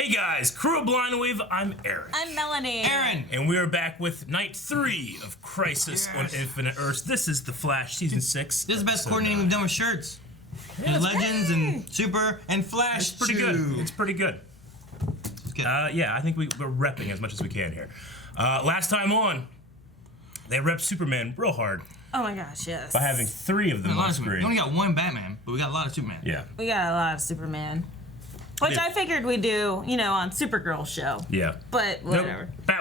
Hey guys, crew of Blind Wave, I'm Aaron. I'm Melanie. Aaron. And we are back with night 3 of Crisis on Infinite Earths. This is The Flash, season 6. This is the best coordinating we've done with shirts. There's Legends and Super and Flash. It's pretty good. It's pretty good. It's good. Yeah, I think we're repping as much as we can here. Last time on, they repped Superman real hard Oh my gosh, yes. by having 3 of them on We screen. only got one Batman, but we got a lot of Superman. Yeah. We got a lot of Superman. Which I figured we'd do, on Supergirl's show. Yeah. But whatever. Nope.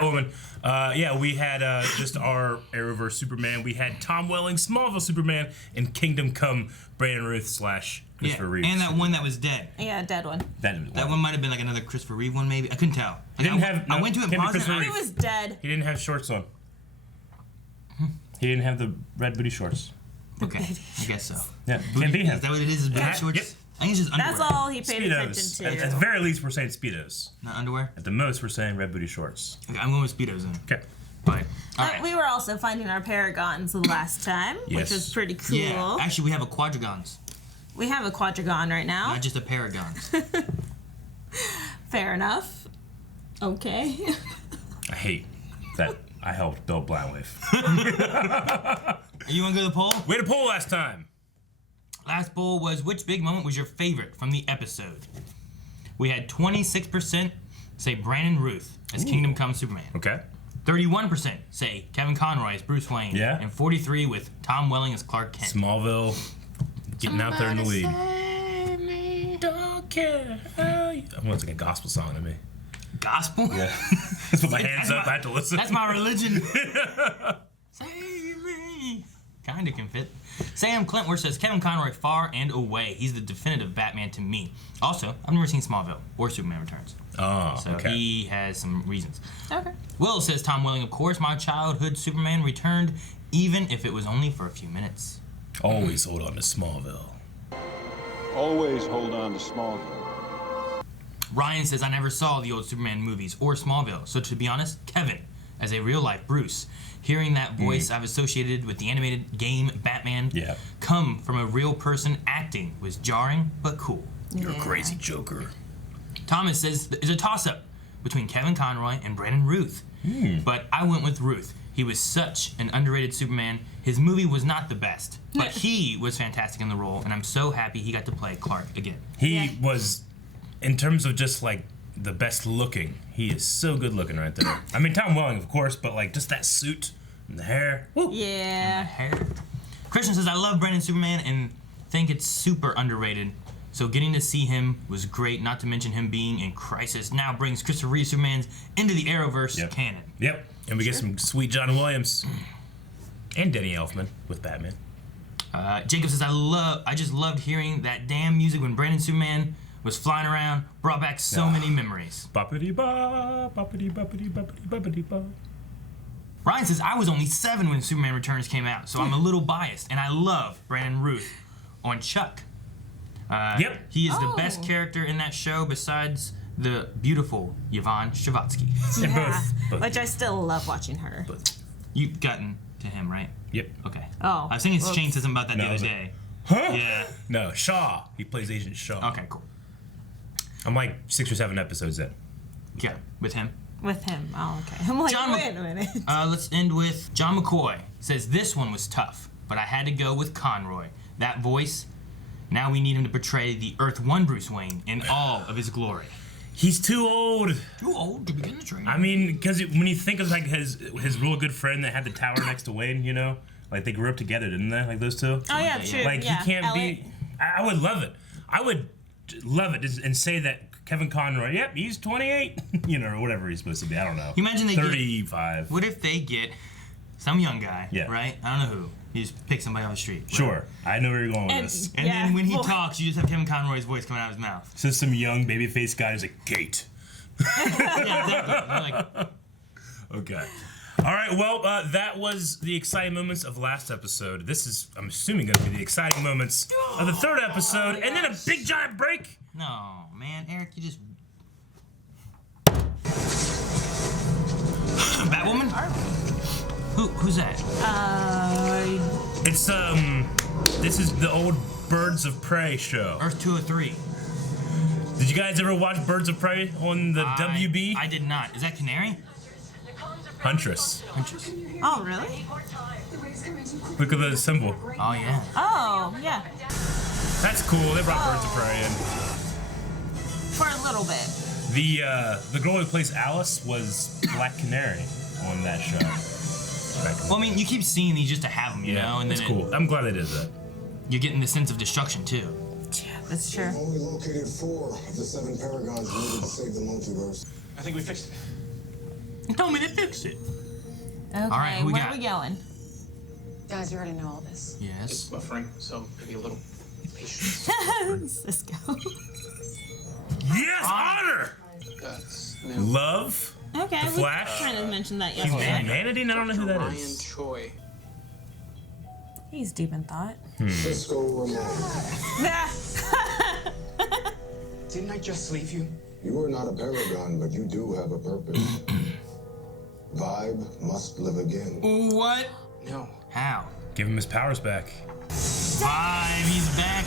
Batwoman. Yeah, we had just our Arrowverse Superman. We had Tom Welling, Smallville Superman, and Kingdom Come, Brandon Ruth / Christopher Reeve. And that one that was dead. Yeah, dead one. That one might have been like another Christopher Reeve one, maybe. I couldn't tell. I went to it and paused it. He was dead. He didn't have shorts on. He didn't have the red booty shorts. Okay, I guess so. Yeah, can't be him. Is that what it is? Booty shorts? Yep. I think it's just underwear. That's all he paid Speedos. attention to. At the very least, we're saying Speedos. Not underwear? At the most, we're saying red booty shorts. Okay, I'm going with Speedos then. Okay. Fine. All right. We were also finding our Paragons the last time, Yes. which was pretty cool. Yeah, actually we have a Quadragons, We have a Quadragon right now. not just a Paragon. Fair enough. Okay. I hate that I helped build Blind Wave. You want to go to the poll? We had a poll last time. Last poll was, which big moment was your favorite from the episode? We had 26% say Brandon Ruth as Kingdom Come Superman. Okay. 31% say Kevin Conroy as Bruce Wayne. Yeah. And 43% with Tom Welling as Clark Kent. Smallville getting out there in the lead. Don't care how you... I want it's like a gospel song to me. Gospel? Yeah. Let's put my hands up. I had to listen. That's my religion. Save me. Kinda can fit. Sam Clintworth says Kevin Conroy far and away. He's the definitive Batman to me. Also, I've never seen Smallville or Superman Returns. Oh, So okay. he has some reasons. Okay. Will says Tom Welling, of course, my childhood Superman returned, even if it was only for a few minutes. Always hold on to Smallville. Always hold on to Smallville. Ryan says I never saw the old Superman movies or Smallville, so to be honest, Kevin, as a real-life Bruce, hearing that voice I've associated with the animated game Batman come from a real person acting was jarring, but cool. You're a crazy Joker. Thomas says there's a toss-up between Kevin Conroy and Brandon Ruth, but I went with Ruth. He was such an underrated Superman. His movie was not the best, but he was fantastic in the role, and I'm so happy he got to play Clark again. He was, in terms of just like the best looking, he is so good looking right there. I mean, Tom Welling, of course, but like just that suit and the hair. Woo. Yeah. Hair. Christian says I love Brandon Superman and think it's super underrated. So getting to see him was great, not to mention him being in Crisis now brings Christopher Reeve Superman's into the Arrowverse canon. Yep. And we get some sweet John Williams and Denny Elfman with Batman. Jacob says I just loved hearing that damn music when Brandon Superman was flying around, brought back so many memories. Boppity-ba, boppity-boppity, boppity-boppity-ba. Ryan says I was only 7 when Superman Returns came out, so I'm a little biased, and I love Brandon Ruth on Chuck. Yep. He is the best character in that show besides the beautiful Yvonne Shavatsky. Yeah. Both. Which I still love watching her. You've gotten to him, right? Yep. Okay. Oh. I was thinking Whoops. Shane said something about that the No, other was it- day. Huh? Yeah. No, Shaw. He plays Agent Shaw. Okay, cool. I'm like 6 or 7 episodes in. Yeah, with him. With him. Oh, okay. I'm like, John wait a minute. Let's end with John McCoy. Says this one was tough, but I had to go with Conroy. That voice, now we need him to portray the Earth 1 Bruce Wayne in all of his glory. He's too old. Too old to begin the training. I mean, because when you think of like his real good friend that had the tower next to Wayne, like they grew up together, didn't they? Like those two. Oh, yeah, true. Like yeah. he can't Elliot. be. I would love it. I would love it and say that Kevin Conroy. Yep, he's 28. Or whatever he's supposed to be. I don't know. You imagine they 35. What if they get some young guy, Yeah. right? I don't know who. You just pick somebody off the street. whatever. Sure, I know where you're going with this. And then when he talks, you just have Kevin Conroy's voice coming out of his mouth. So some young babyface guy who's like, Kate. Yeah, exactly. They're like, Okay. All right, well, that was the exciting moments of last episode. This is, I'm assuming, going to be the exciting moments of the 3rd episode, and then a big giant break. no, man, Eric, you just... Batwoman? Who's that? It's, this is the old Birds of Prey show. Earth 203. Did you guys ever watch Birds of Prey on the WB? I did not. Is that Canary? Huntress. Oh, really? Look at the symbol. Oh, yeah. Oh, yeah. That's cool. They brought Birds of Prey in. For a little bit. The girl who plays Alice was Black Canary on that show. Well, I mean, you keep seeing these just to have them, you know? And it's then cool. I'm glad they did that. You're getting the sense of destruction, too. Yeah, that's true. Only located 4 of the 7 paragons needed to save the multiverse. I think we fixed it. You told me they fixed it. Okay, right, who we where got? are we going? Guys, you already know all this. Yes. Buffering, so maybe a little patience. Cisco. Yes, honor! That's Love? Okay, The Flash? we kind of mentioned that yesterday. Humanity? I don't know who that Ryan is. Choi. He's deep in thought. Cisco Ramon. Didn't I just leave you? You are not a paragon, but you do have a purpose. Vibe must live again. What? No. How? Give him his powers back. Vibe, he's back.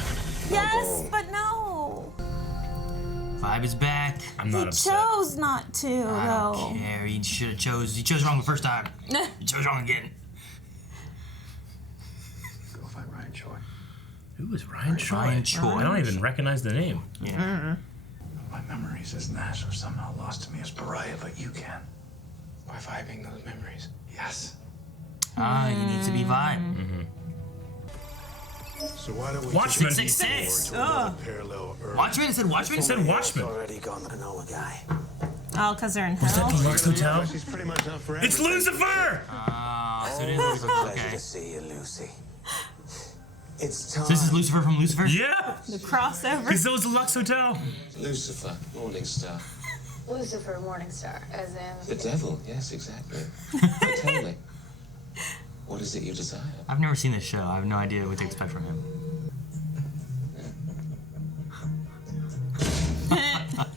Yes, but no. Vibe is back. I'm not He upset. chose not to, I though. don't care. He should have chose. He chose wrong the first time. He chose wrong again. Go find Ryan Choi. Who is Ryan Choi? Ryan Choi. I don't even recognize the name. Yeah. My memories as Nash are somehow lost to me as Pariah, but you can. By vibing those memories. Yes. Ah, he needs to be Vibe. So why don't we Watchmen. 666. parallel Earth? Watchmen? It said Watchmen? It said Watchmen. Already gone to know a guy. Oh, because they're in Is that hell? the Lux Hotel? She's pretty much up for It's Lucifer! Ah, so it is Pleasure okay. to see you, Lucy. It's time. So this is Lucifer from Lucifer? Yeah! The crossover. Because that was the Lux Hotel. Lucifer, morning star. Lucifer Morningstar, as in. The devil, yes, exactly. But tell me, what is it you desire? I've never seen this show. I have no idea what to expect from him.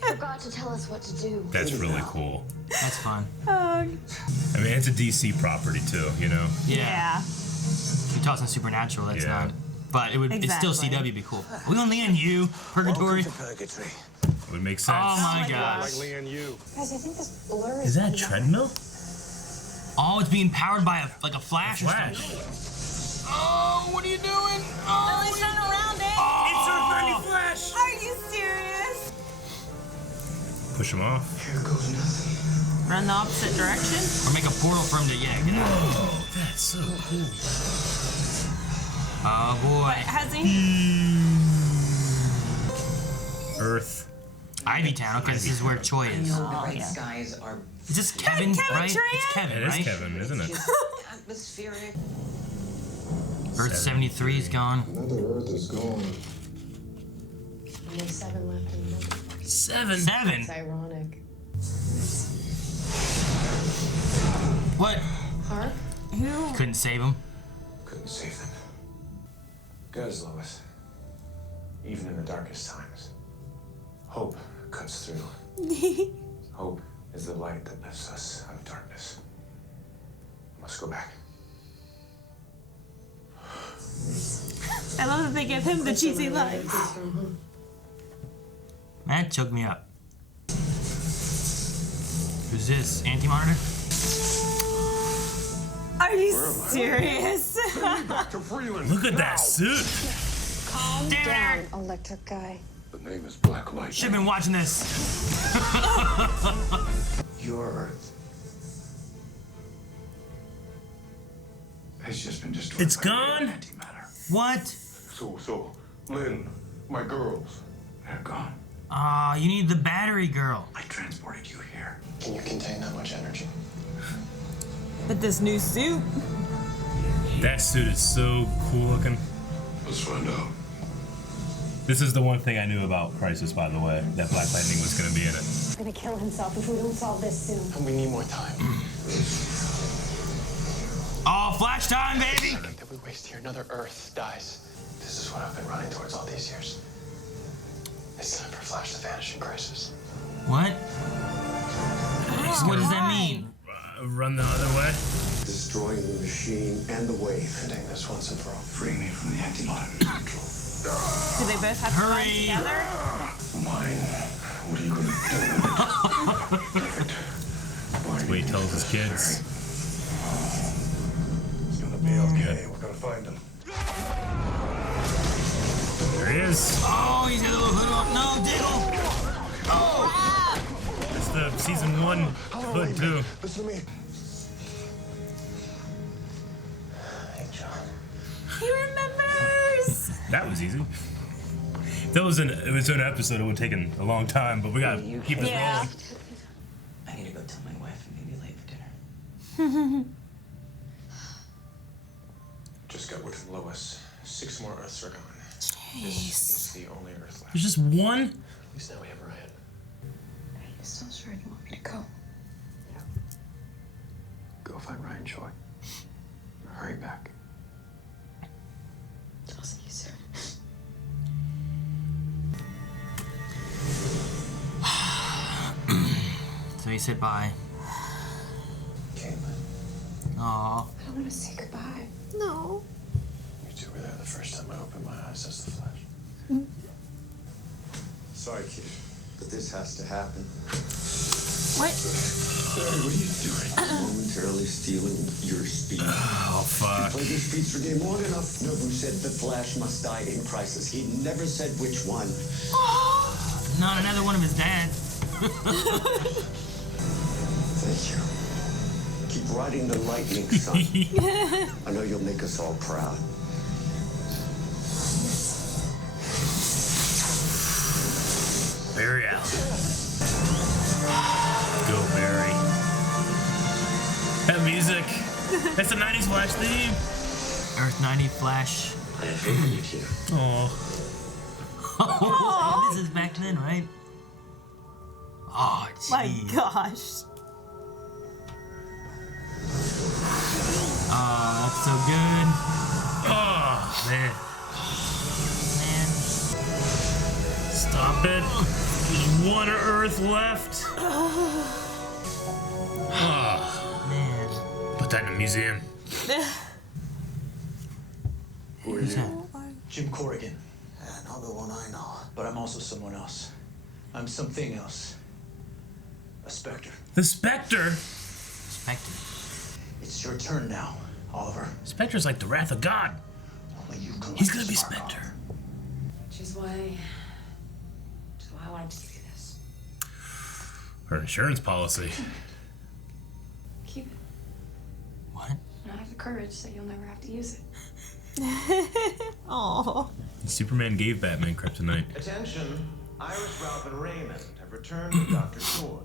Forgot to tell us what to do. That's really cool. That's fun. I mean, it's a DC property too, you know? Yeah. If you toss on Supernatural, that's Yeah. not. But it would. It's still Exactly. CW be cool. Are we gonna lean on you, Purgatory? Welcome to Purgatory. Would make sense. Oh my gosh. gosh. Lee and you. Guys, I think this blur Is that a treadmill? Oh, it's being powered by a flash. Or Flash. something. Oh, what are you doing? Oh, Lily's not around it. It's our tiny Flash! Are you serious? Push him off. Here goes nothing. Run the opposite direction? or make a portal for him to get out. Oh, that's so cool. Oh boy. Has he? Earth. Ivy Town. Okay, this is where Choi is. Oh, yeah. Skies are Is this Kevin? Kevin Right? Tran? It's Kevin, It is right? Kevin, isn't it? atmospheric. Earth 73 is gone. Another Earth is gone. Only 7 left in the number. 7. 7. It's ironic. What? Hark? Who? Couldn't save him. Couldn't save them. Good as Lois. Even in the darkest times, hope cuts through. Hope is the light that lifts us out of darkness. Must go back. I love that they give him the cheesy lines. That choked me up. Who's this? Anti-monitor? Are you serious? Look at that suit. Calm Damn down, it. electric guy. The name is Black Light. Should've been watching this. Your Earth has just been destroyed. It's by gone? antimatter. What? So, Lynn, my girls, they're gone. Ah, you need the battery girl. I transported you here. Can you contain that much energy? With this new suit. That suit is so cool looking. Let's find out. This is the one thing I knew about Crisis, by the way, that Black Lightning was going to be in it. He's gonna kill himself if we don't solve this soon. And we need more time. Oh, flash time, baby! That we waste here, another Earth dies. This is what I've been running towards all these years. It's time for Flash to vanish in Crisis. What? What does that mean? Run the other way. Destroying the machine and the wave. Ending this once and for all. Free me from the anti-monitor control. Do they both have to run Hurry. together? mine. What are you gonna do? Perfect. That's what he tells his kids. It's gonna be okay. We're gonna find him. There he is. Oh, he's got a little hood on. No, Diggle. Oh. That's the season 1 hood too. Listen to me. Hey, John. He remembers. That was easy. If that was its own episode, it would have taken a long time, but we gotta keep this rolling. I need to go tell my wife I'm gonna be late for dinner. Just got word from Lois. 6 more Earths are gone. This is the only Earth left. There's just one? At least now we have Marietta. Are you still sure you want me to go? Yeah. Go find Ryan Choi. Hurry back. I'll see you soon. So he said bye. Came. Aw. I don't want to say goodbye. No. You two were there the first time I opened my eyes as the Flash. Sorry, kid, but this has to happen. What? Barry, what are you doing? Momentarily stealing your speed. Oh, fuck. Played this pizza game long enough. Nobu said the Flash must die in crisis. He never said which one. Not another one of his dads. Thank you. Keep riding the lightning, son. I know you'll make us all proud. Barry out. Go, Barry. That music. That's the 90s Flash theme. Earth 90 Flash. I have faith in you, kid. Oh. Oh, this is back then, right? Oh, jeez. My gosh. Oh, that's so good. Oh, man. Man. Stop it. There's one Earth left. Oh, Man. put that in a museum. Who are Who's you? that? Jim Corrigan, Another one I know. but I'm also someone else. I'm something else. A Spectre. The Spectre. Spectre. It's your turn now, Oliver. Spectre's like the wrath of God. Only you can He's light gonna the be spark Spectre. off. Which is why I wanted to give you this. Her insurance policy. Keep it. What? And I have the courage so you'll never have to use it. Oh. Superman gave Batman kryptonite. Attention, Iris, Ralph, and Raymond have returned to Dr. Choi.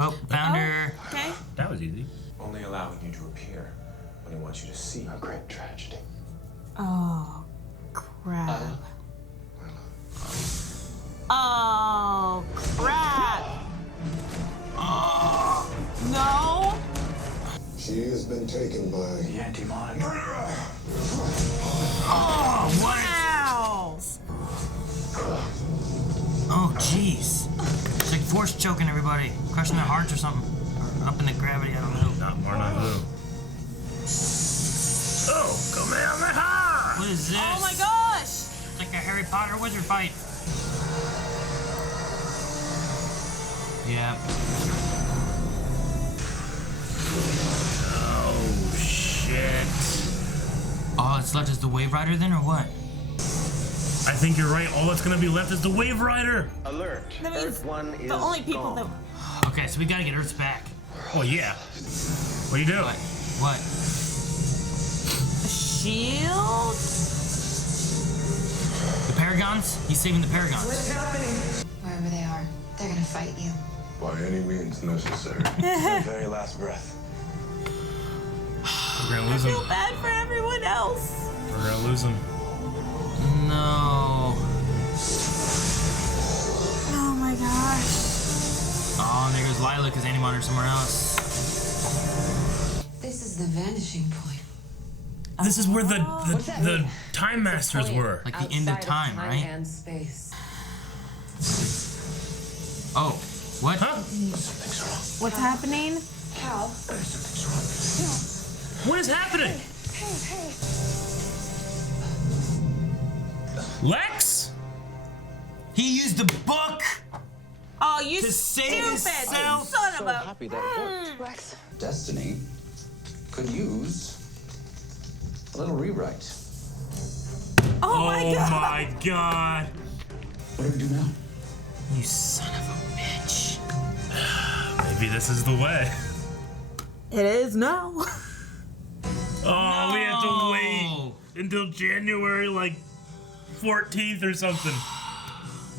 Oh, found her. Okay. That was easy. Only allowing you to appear when he wants you to see a great tragedy. Oh, crap. Oh, crap. No. She has been taken by The anti-monitor. Oh, what? Wow. Oh, jeez. It's like force choking everybody, crushing their hearts or something. Or up in the gravity, I don't know. Not Marnavo. Oh, Kamehameha! What is this? Oh my gosh. It's like a Harry Potter wizard fight. Yeah. Oh, shit. Oh, it's left as the Wave Rider then, or what? I think you're right. All that's gonna be left is the Wave Rider. Alert. That means Earth 1 is the only people gone. that. Okay, so we gotta get Earth's back. Oh, yeah. What do you do? What? Shield? The Paragons? He's saving the Paragons. Wherever they are, they're gonna fight you. by any means necessary. Their very last breath. We're gonna lose I him. feel bad for everyone else. We're gonna lose him. No. Oh my gosh. Oh, and there goes Lila because Anti-Monitor's somewhere else. This is the vanishing point. This is where the What's that mean? Time Masters were. Like the end of time, right? And space. Oh, what? Huh? Something's wrong. What's happening? Cal. Something's wrong. What is happening? Hey. Lex? He used the book Oh, you to save stupid himself. son So of a... happy that it worked. Lex. Destiny could use a little rewrite. Oh my god. my god. What do we do now? You son of a bitch. Maybe this is the way. It is now. Oh, we have to wait until January, like, 14th or something.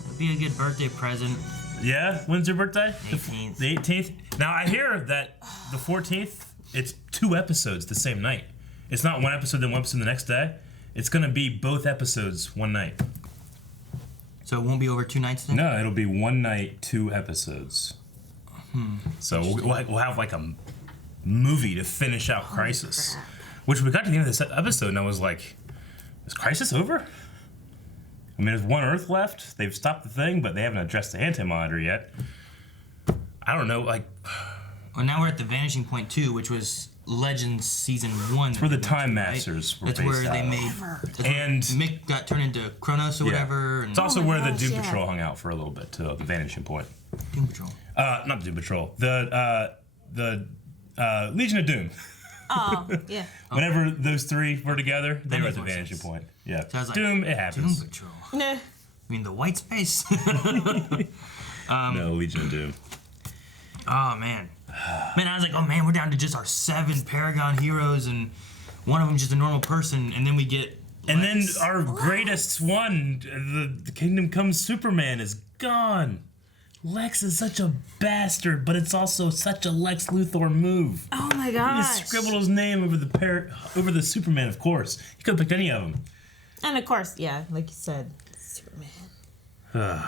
It'd be a good birthday present. Yeah? When's your birthday? 18th. The 18th? Now, I hear that the 14th, it's 2 episodes the same night. It's not 1 episode, then 1 episode the next day. It's going to be both episodes one night. So it won't be over 2 nights then? No, it'll be 1 night, 2 episodes. So we'll have, like, a movie to finish out Crisis. Crap. Which we got to the end of this episode, and I was like, is Crisis over? I mean, there's 1 Earth left. They've stopped the thing, but they haven't addressed the anti-monitor yet. I don't know, like... Well, now we're at the Vanishing Point 2, which was Legends Season 1. It's where the Time Masters were That's based where they out of. made... And Mick got turned into Kronos or whatever. And it's also Oh my where the gosh, Doom yeah. Patrol hung out for a little bit, too, the Vanishing Point. Doom Patrol. Not the Doom Patrol. The Legion of Doom. Oh, yeah. Whenever those 3 were together, they That were at makes the more Vanishing sense. Point. Yeah. So I was like, Doom, it happens. Doom Patrol. Nah. I mean, the white space. No, Legion of Doom. Oh, man. Man, I was like, oh, man, we're down to just our 7 Paragon heroes, and one of them just a normal person, and then we get And then Lex. our greatest one, the Kingdom Come Superman, is gone. Lex is such a bastard, but it's also such a Lex Luthor move. Oh my He gosh. just scribbled his name over the Superman, of course. He could have picked any of them. And of course, yeah, like you said, Superman. But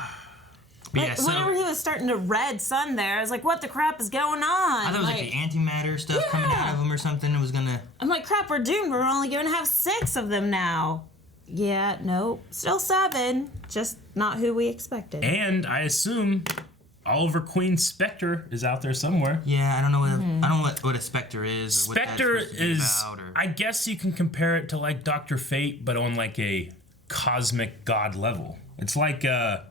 Like, yeah, so whenever he was starting to red sun there, I was like, what the crap is going on? I thought it was like the antimatter stuff coming out of him or something. It was gonna. I'm like, crap, we're doomed. We're only going to have 6 of them now. Yeah, nope. Still 7. Just not who we expected. And I assume Oliver Queen Spectre is out there somewhere. Yeah, I don't know what I don't know what a Spectre is. Or Spectre what that's supposed to be is, about, or... I guess you can compare it to like Dr. Fate, but on like a cosmic god level. It's like I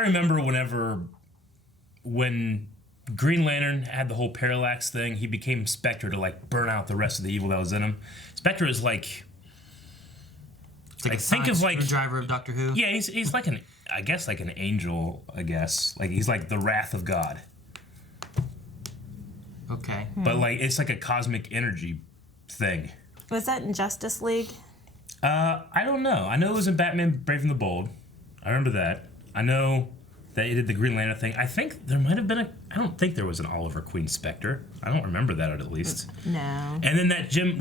remember when Green Lantern had the whole parallax thing, he became Spectre to like burn out the rest of the evil that was in him. Spectre is like, It's like I a think of like driver of Doctor Who. yeah, he's like an angel, I guess. Like he's like the wrath of God. Okay. But like it's like a cosmic energy thing. Was that in Justice League? I don't know. I know it was in Batman Brave and the Bold. I remember that. I know that he did the Green Lantern thing. I think there might have been I don't think there was an Oliver Queen Spectre. I don't remember that at least. No. And then that Jim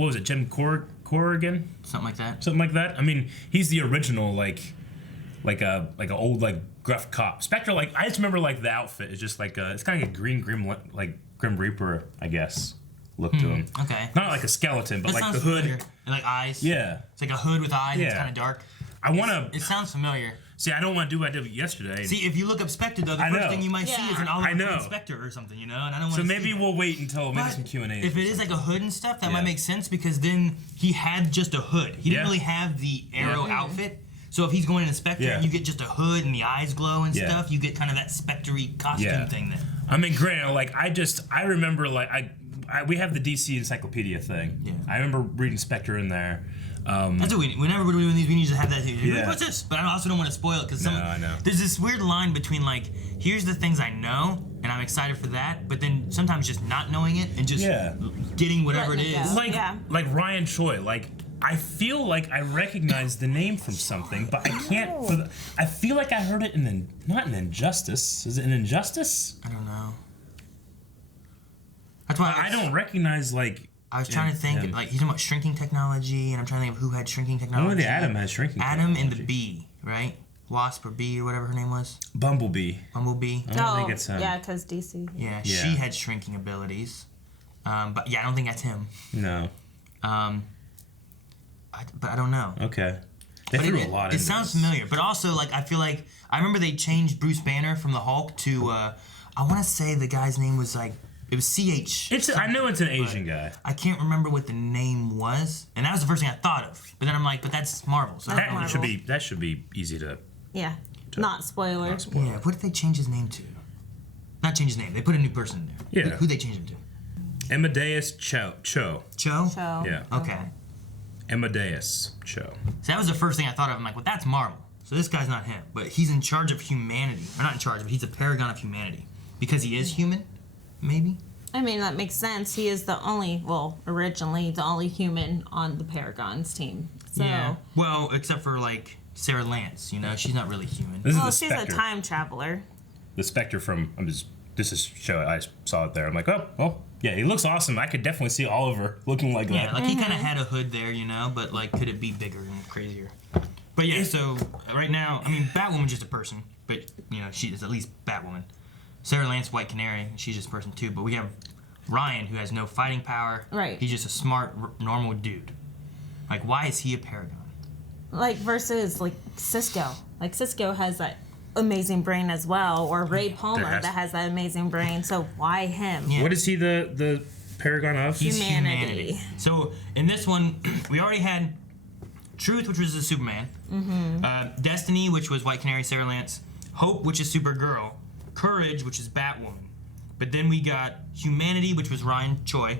Corrigan? Something like that. Something like that. I mean, he's the original like a old like gruff cop. Spectre, like I just remember like the outfit is just like it's kind of like a Grim Reaper, I guess, look to him. Okay. Not like a skeleton, but That like the sounds hood. familiar. And like eyes. Yeah. It's like a hood with eyes. Yeah. It's kind of dark. I want It to sounds familiar. see. I don't want to do what I did yesterday. See, if you look up Spectre, though, the I first know. thing you might see is an I Oliver know. Queen Spectre or something, you know? And I don't want So to maybe we'll wait until maybe But some Q&A. if it is like a hood and stuff, that Yeah. might make sense because then he had just a hood. He didn't Yeah. really have the Arrow Yeah. outfit. So if he's going in a Spectre Yeah. and you get just a hood and the eyes glow and Yeah. stuff, you get kind of that Spectre-y costume Yeah. thing then. I mean, granted, like I remember like we have the DC Encyclopedia thing. Yeah. I remember reading Spectre in there. That's what whenever we're doing these, we need to have that. Yeah. What's this? But I also don't want to spoil it because No, I know. there's this weird line between like, here's the things I know and I'm excited for that, but then sometimes just not knowing it and just Yeah. getting whatever Letting it it is. go. Like Yeah. like Ryan Choi. Like I feel like I recognize the name from something, but I can't. I feel like I heard it not in Injustice. Is it in Injustice? I don't know. That's why I don't recognize like. I was trying to think, him. like, he's talking about shrinking technology, and I'm trying to think of who had shrinking technology. Only the Atom has shrinking Atom and the technology. Bee, right? Wasp or Bee or whatever her name was. Bumblebee. Bumblebee. I don't think it's him. Yeah, because DC. Yeah, Yeah. she had shrinking abilities. But yeah, I don't think that's him. No. But I don't know. Okay. They But threw a lot it into sounds this. familiar, but also, like, I feel like, I remember they changed Bruce Banner from the Hulk to, I want to say the guy's name was, like, It was CH. I know it's an Asian guy. I can't remember what the name was, and that was the first thing I thought of. But then I'm like, but that's Marvel. So That should be easy to. Yeah. Not spoiler. Yeah. What did they change his name to? Not change his name. They put a new person in there. Yeah. Who they changed him to? Amadeus Cho. Cho? Yeah. Okay. Amadeus Cho. So that was the first thing I thought of. I'm like, well, that's Marvel. So this guy's not him, but he's in charge of humanity. Or not in charge, but he's a paragon of humanity because he is human. Maybe. I mean, that makes sense. He is originally the only human on the Paragon's team. So. Yeah. Well, except for like Sarah Lance, she's not really human. She's a time traveler. The Spectre from this is show. I saw it there. I'm like, oh, yeah, he looks awesome. I could definitely see Oliver looking like that. Yeah, like he kind of had a hood there, but like, could it be bigger and crazier? But yeah, so right now, I mean, Batwoman's just a person, but she is at least Batwoman. Sarah Lance, White Canary, she's just a person too. But we have Ryan, who has no fighting power. Right. He's just a smart, normal dude. Like, why is he a paragon? Like, versus, like, Cisco. Like, Cisco has that amazing brain as well. Or Ray Palmer that has that amazing brain. So why him? Yeah. What is he the paragon of? He's humanity. So, in this one, we already had Truth, which was the Superman. Mm-hmm. Destiny, which was White Canary, Sarah Lance. Hope, which is Supergirl. Courage, which is Batwoman. But then we got Humanity, which was Ryan Choi.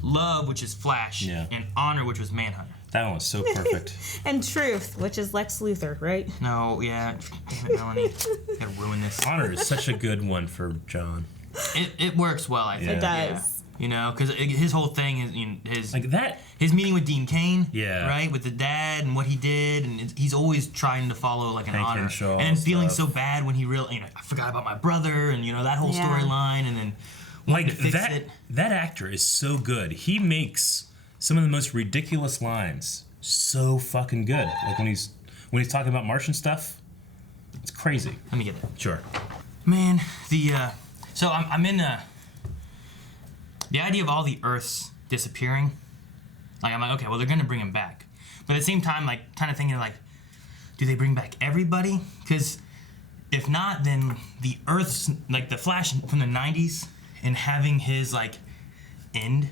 Love, which is Flash. Yeah. And Honor, which was Manhunter. That one was so perfect. And Truth, which is Lex Luthor, right? No, yeah. Damn it, Melanie. Gotta ruin this. Honor is such a good one for John. It works well, I think. It does. Because his whole thing is his like that. His meeting with Dean Cain, yeah, right, with the dad and what he did, and he's always trying to follow like an Hank honor, Henshaw and feeling stuff. so bad when he really, I forgot about my brother, and that whole storyline, and then like to fix that. it. That actor is so good. He makes some of the most ridiculous lines so fucking good. Like when he's talking about Martian stuff, it's crazy. Let me get that. Sure. Man, so I'm in the idea of all the Earths disappearing. Like, I'm like, okay, well, they're gonna bring him back. But at the same time, like, kind of thinking, like, do they bring back everybody? Because if not, then the Earth's, like, the Flash from the 90s and having his, like, end,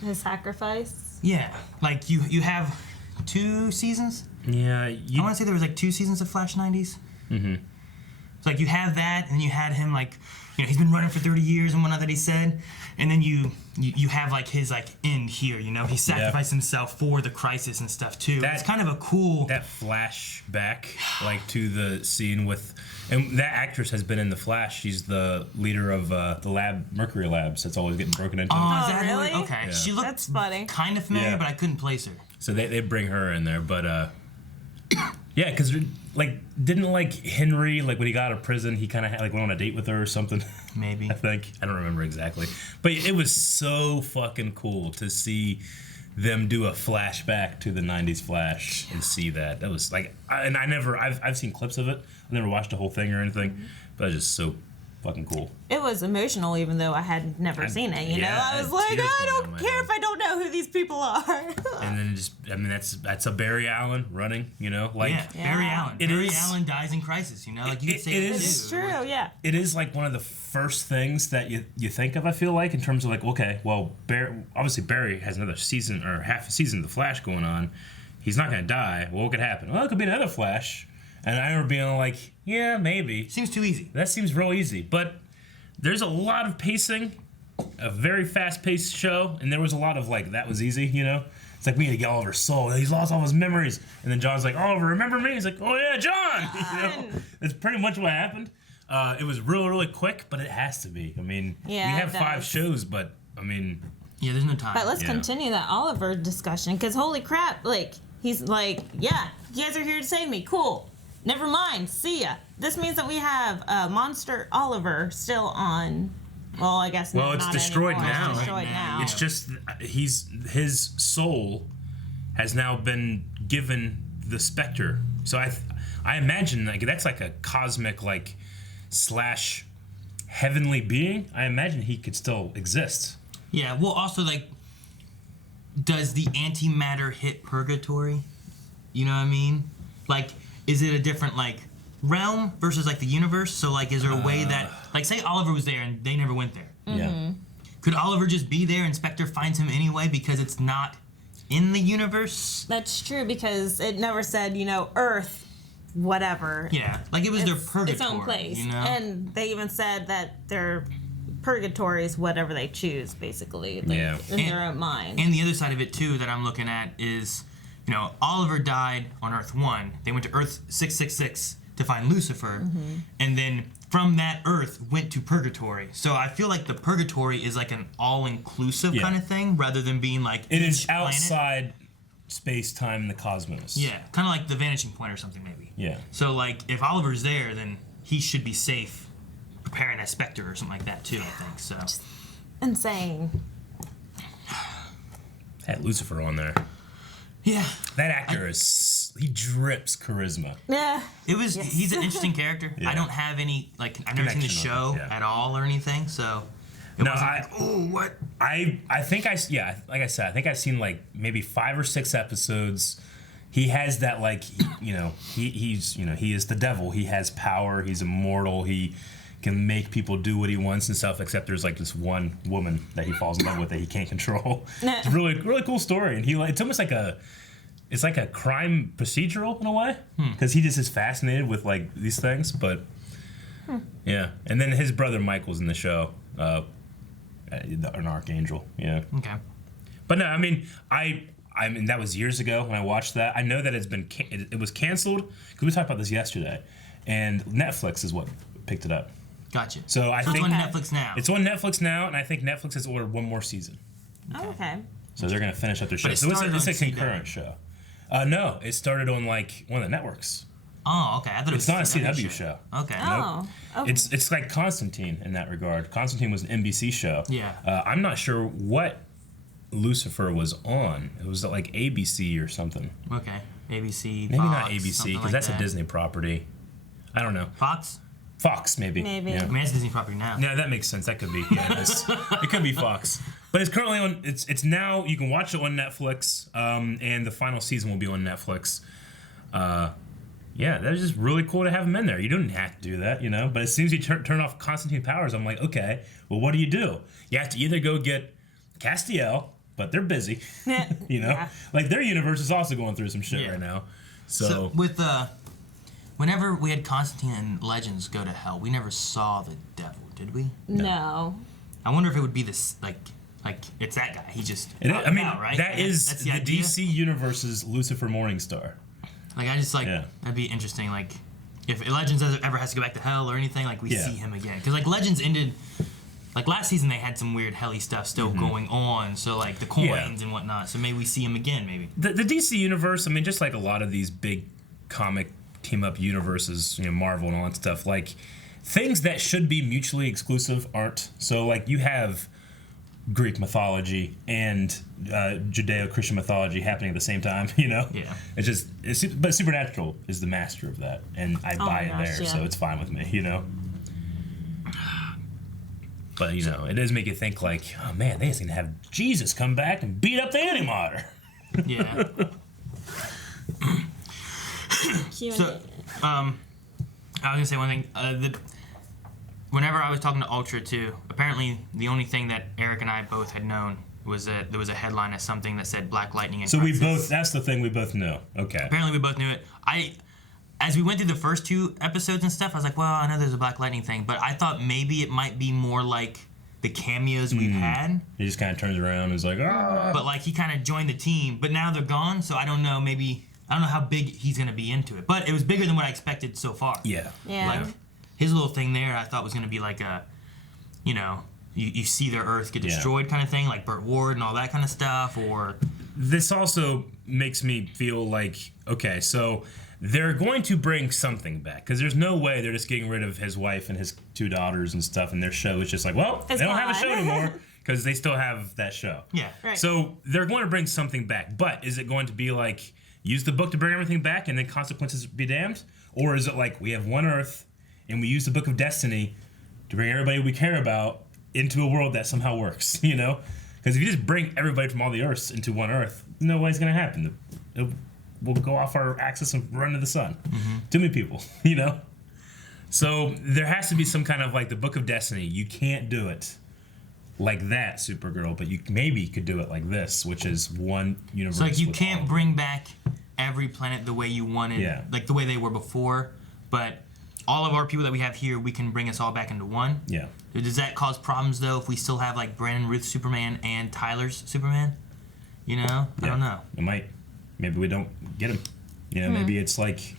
His sacrifice? Yeah. Like, you have 2 seasons? Yeah. I want to say there was, like, 2 seasons of Flash 90s. Mm-hmm. So, like, you have that, and you had him, like, he's been running for 30 years and whatnot that he said. And then you have, like, his, like, end here, He sacrificed himself for the crisis and stuff, too. It's kind of a cool... That flashback, like, to the scene with... And that actress has been in The Flash. She's the leader of the lab, Mercury Labs, that's always getting broken into. Oh, is that really? Okay. Yeah. She looked That's funny. kind of familiar, but I couldn't place her. So they bring her in there, but... Yeah, because, like, didn't, like, Henry, like, when he got out of prison, he kind of, went on a date with her or something? Maybe. I think. I don't remember exactly. But it was so fucking cool to see them do a flashback to the 90s Flash and see that. That was, like... I've seen clips of it. I've never watched the whole thing or anything. But it was just so fucking cool. It was emotional, even though I had never seen it, yeah, I was like, tears I going don't down my care head. if I don't know who these people are. And then that's a Barry Allen running, like... Yeah, Barry Allen. Barry Allen dies in Crisis, Like, you could say it that, is too. True, yeah. It is, like, one of the first things that you think of, I feel like, in terms of, like, okay, well, obviously Barry has another season, or half a season of The Flash going on. He's not going to die. Well, what could happen? Well, it could be another Flash. And I remember being like, yeah, maybe. Seems too easy. That seems real easy. But there's a lot of pacing, a very fast-paced show, and there was a lot of, like, that was easy, It's like we had to get Oliver's soul. He's lost all his memories. And then John's like, Oliver, remember me? He's like, oh, yeah, John! That's pretty much what happened. It was really, really quick, but it has to be. I mean, we have 5 shows, but, I mean... Yeah, there's no time. But let's continue that Oliver discussion, because holy crap, like, he's like, yeah, you guys are here to save me. Cool. Never mind. See ya. This means that we have Monster Oliver still on. Well, I guess well, it's not destroyed anymore. now. It's destroyed now. It's just his soul has now been given the Spectre. So I imagine like that's like a cosmic like / heavenly being. I imagine he could still exist. Yeah. Well, also like, does the antimatter hit purgatory? You know what I mean? Like, is it a different like realm versus like the universe? So like, is there a way that, like, say Oliver was there and they never went there? Yeah. Could Oliver just be there and Spectre finds him anyway because it's not in the universe? That's true, because it never said, Earth, whatever. Yeah, like it was their purgatory. Its own place. You know? And they even said that their purgatory is whatever they choose, basically. Like, in their own mind. And the other side of it, too, that I'm looking at is, Oliver died on Earth 1. They went to Earth 666 to find Lucifer. And then from that Earth went to purgatory. So I feel like the purgatory is like an all-inclusive kind of thing, rather than being like it is outside space-time, the cosmos. Yeah, kind of like the vanishing point or something, maybe. Yeah. So like, if Oliver's there, then he should be safe, preparing as Spectre or something like that too. I think so. Insane. Had Lucifer on there. Yeah. That actor he drips charisma. Yeah. He's an interesting character. Yeah. I don't have any, like, I've never seen the show at all or anything, so. What? I think like I said, I think I've seen like maybe 5 or 6 episodes. He has that, like, he's he is the devil. He has power. He's immortal. He can make people do what he wants and stuff, except there's like this one woman that he falls in love with that he can't control. It's a really, really cool story, and it's almost like a crime procedural in a way, because he just is fascinated with like these things. But yeah, and then his brother Michael's in the show, an archangel. Yeah. Okay. But no, I mean that was years ago when I watched that. I know that it was canceled because we talked about this yesterday, and Netflix is what picked it up. Gotcha. So I think it's on Netflix now. It's on Netflix now, and I think Netflix has ordered one more season. Oh, okay. So they're gonna finish up their show. So it's a concurrent show. No, it started on like one of the networks. Oh, okay. I thought it's not a CW show. Okay. Oh. Nope. Okay. It's like Constantine in that regard. Constantine was an NBC show. Yeah. I'm not sure what Lucifer was on. It was like ABC or something. Okay. ABC. Maybe Fox, not ABC because that's a Disney property. I don't know. Fox, maybe. Maybe. Yeah. I mean, it's Disney property now. Yeah, that makes sense. That could be. Yeah, it could be Fox. But it's currently on. It's now. You can watch it on Netflix. And the final season will be on Netflix. Yeah, that is just really cool to have him in there. You don't have to do that, But as soon as you turn off Constantine Powers, I'm like, okay, well, what do? You have to either go get Castiel, but they're busy. Yeah. Like their universe is also going through some shit right now. So with whenever we had Constantine and Legends go to hell, we never saw the devil, did we? No. I wonder if it would be this like it's that guy. He just right? That is that's the idea? DC universe's Lucifer Morningstar. Like I just that'd be interesting. Like if Legends ever has to go back to hell or anything, like we see him again. Because like Legends ended. Like last season, they had some weird helly stuff still going on, so like the coins and whatnot. So maybe we see him again, maybe. The DC universe, I mean, just like a lot of these big comic team-up universes, Marvel and all that stuff, like things that should be mutually exclusive aren't. So like you have Greek mythology and Judeo-Christian mythology happening at the same time, Yeah. But Supernatural is the master of that, and I buy it there, so it's fine with me, But, it does make you think, like, oh, man, they just need to have Jesus come back and beat up the Antimatter. Yeah. So, I was going to say one thing. Whenever I was talking to Ultra, too, apparently the only thing that Eric and I both had known was that there was a headline of something that said Black Lightning. So that's the thing we both know. Okay. Apparently we both knew it. As we went through the first 2 episodes and stuff, I was like, well, I know there's a Black Lightning thing, but I thought maybe it might be more like the cameos we've had. He just kind of turns around and is like, ah. But like he kind of joined the team, but now they're gone, so I don't know, I don't know how big he's going to be into it. But it was bigger than what I expected so far. Yeah. Like his little thing there, I thought was going to be like a, you see their Earth get destroyed kind of thing, like Burt Ward and all that kind of stuff, or... This also makes me feel like, okay, so... They're going to bring something back because there's no way they're just getting rid of his wife and his 2 daughters and stuff, and their show is just like, well, they don't have a show anymore because they still have that show. Yeah, right. So they're going to bring something back, but is it going to be like use the book to bring everything back and then consequences be damned, or is it like we have one Earth and we use the Book of Destiny to bring everybody we care about into a world that somehow works? Because if you just bring everybody from all the Earths into one Earth, no way's going to happen. We'll go off our axis and run to the sun. Too many people, So there has to be some kind of like the Book of Destiny. You can't do it like that, Supergirl, but you maybe could do it like this, which is one universe. So like you with can't all. bring back every planet the way you wanted, Yeah. like the way they were before, but all of our people that we have here, we can bring us all back into one. Yeah. Does that cause problems though if we still have like Brandon Ruth's Superman and Tyler's Superman? You know, I don't know. It might. Maybe we don't get him. You know, maybe it's like.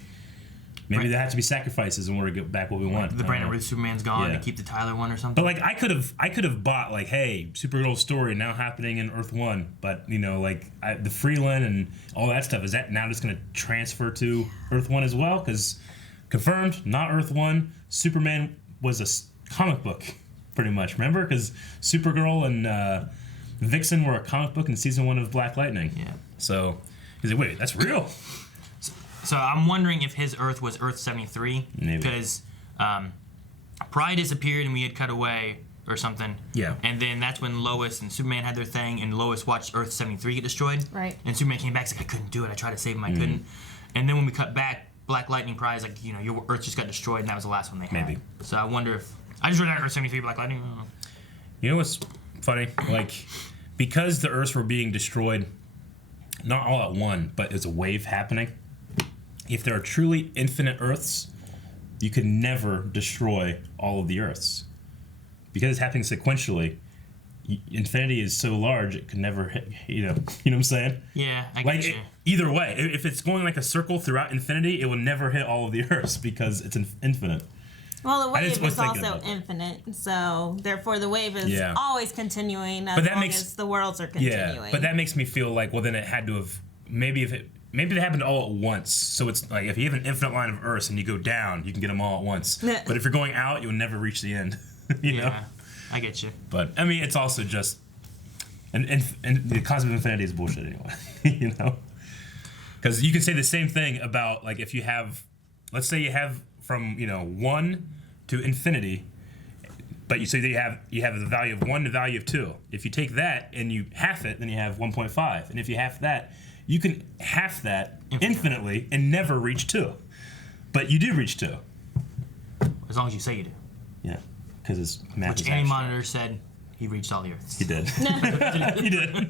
Maybe there have to be sacrifices in order to get back what we want. The Brandon Ruth Superman's gone Yeah. to keep the Tyler one or something. But like I could have bought like, hey, Supergirl's story now happening in Earth 1, but you know like the Freeland and all that stuff, is that now just going to transfer to Earth 1 as well? Because confirmed, not Earth 1. Superman was a comic book, pretty much. Remember? Because Supergirl and Vixen were a comic book in season 1 of Black Lightning. Yeah. So he's like, wait, that's real. So I'm wondering if his Earth was Earth 73. Maybe. Because Pride disappeared and we had cut away or something. Yeah. And then that's when Lois and Superman had their thing, and Lois watched Earth 73 get destroyed. Right. And Superman came back and said, I couldn't do it. I tried to save him. I couldn't. And then when we cut back, Black Lightning Pride is like, you know, your Earth just got destroyed, and that was the last one they had. Maybe. So I wonder if... I just read out Earth 73, Black Lightning. I don't know. You know what's funny? Like, because the Earths were being destroyed, not all at one, but it's a wave happening. If there are truly infinite Earths, you could never destroy all of the Earths. Because it's happening sequentially, infinity is so large, it could never hit, you know what I'm saying? Yeah, I Like, get you. either way, if it's going like a circle throughout infinity, it will never hit all of the Earths because it's infinite. Well, the I just wave was is thinking also about that. infinite, so therefore the wave is Yeah. always continuing as But that long makes- as the worlds are continuing. Yeah, but that makes me feel like, well, then it had to have maybe it happened all at once. So it's like if you have an infinite line of Earths and you go down, you can get them all at once. But if you're going out, you'll never reach the end. you know. Yeah, I get you. But I mean, it's also just and the concept of infinity is bullshit anyway. you know, because you can say the same thing about like if you have, let's say you have from 1 to infinity. But you say that you have the value of 1 to the value of 2. If you take that and you half it, then you have 1.5. And if you half that, you can half that infinitely and never reach 2. But you do reach 2. As long as you say you do. Yeah, because it's math. Which is Andy abstract. Monitor said he reached all the Earths. He did. he did.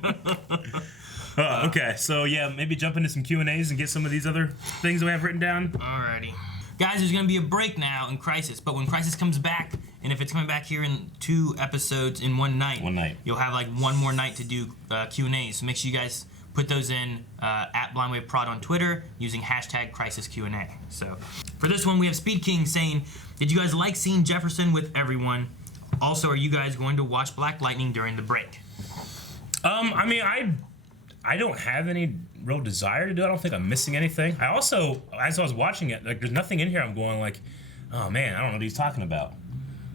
Okay, so yeah, maybe jump into some Q&As and get some of these other things that we have written down. Alrighty. Guys, there's going to be a break now in Crisis, but when Crisis comes back, and if it's coming back here in 2 episodes in one night, you'll have like one more night to do Q&As. So make sure you guys put those in at BlindWaveProd on Twitter using hashtag CrisisQ&A. So for this one, we have Speed King saying, did you guys like seeing Jefferson with everyone? Also, are you guys going to watch Black Lightning during the break? I mean, I don't have any real desire to do it. I don't think I'm missing anything. I also, as I was watching it, like there's nothing in here I'm going like, oh man, I don't know what he's talking about.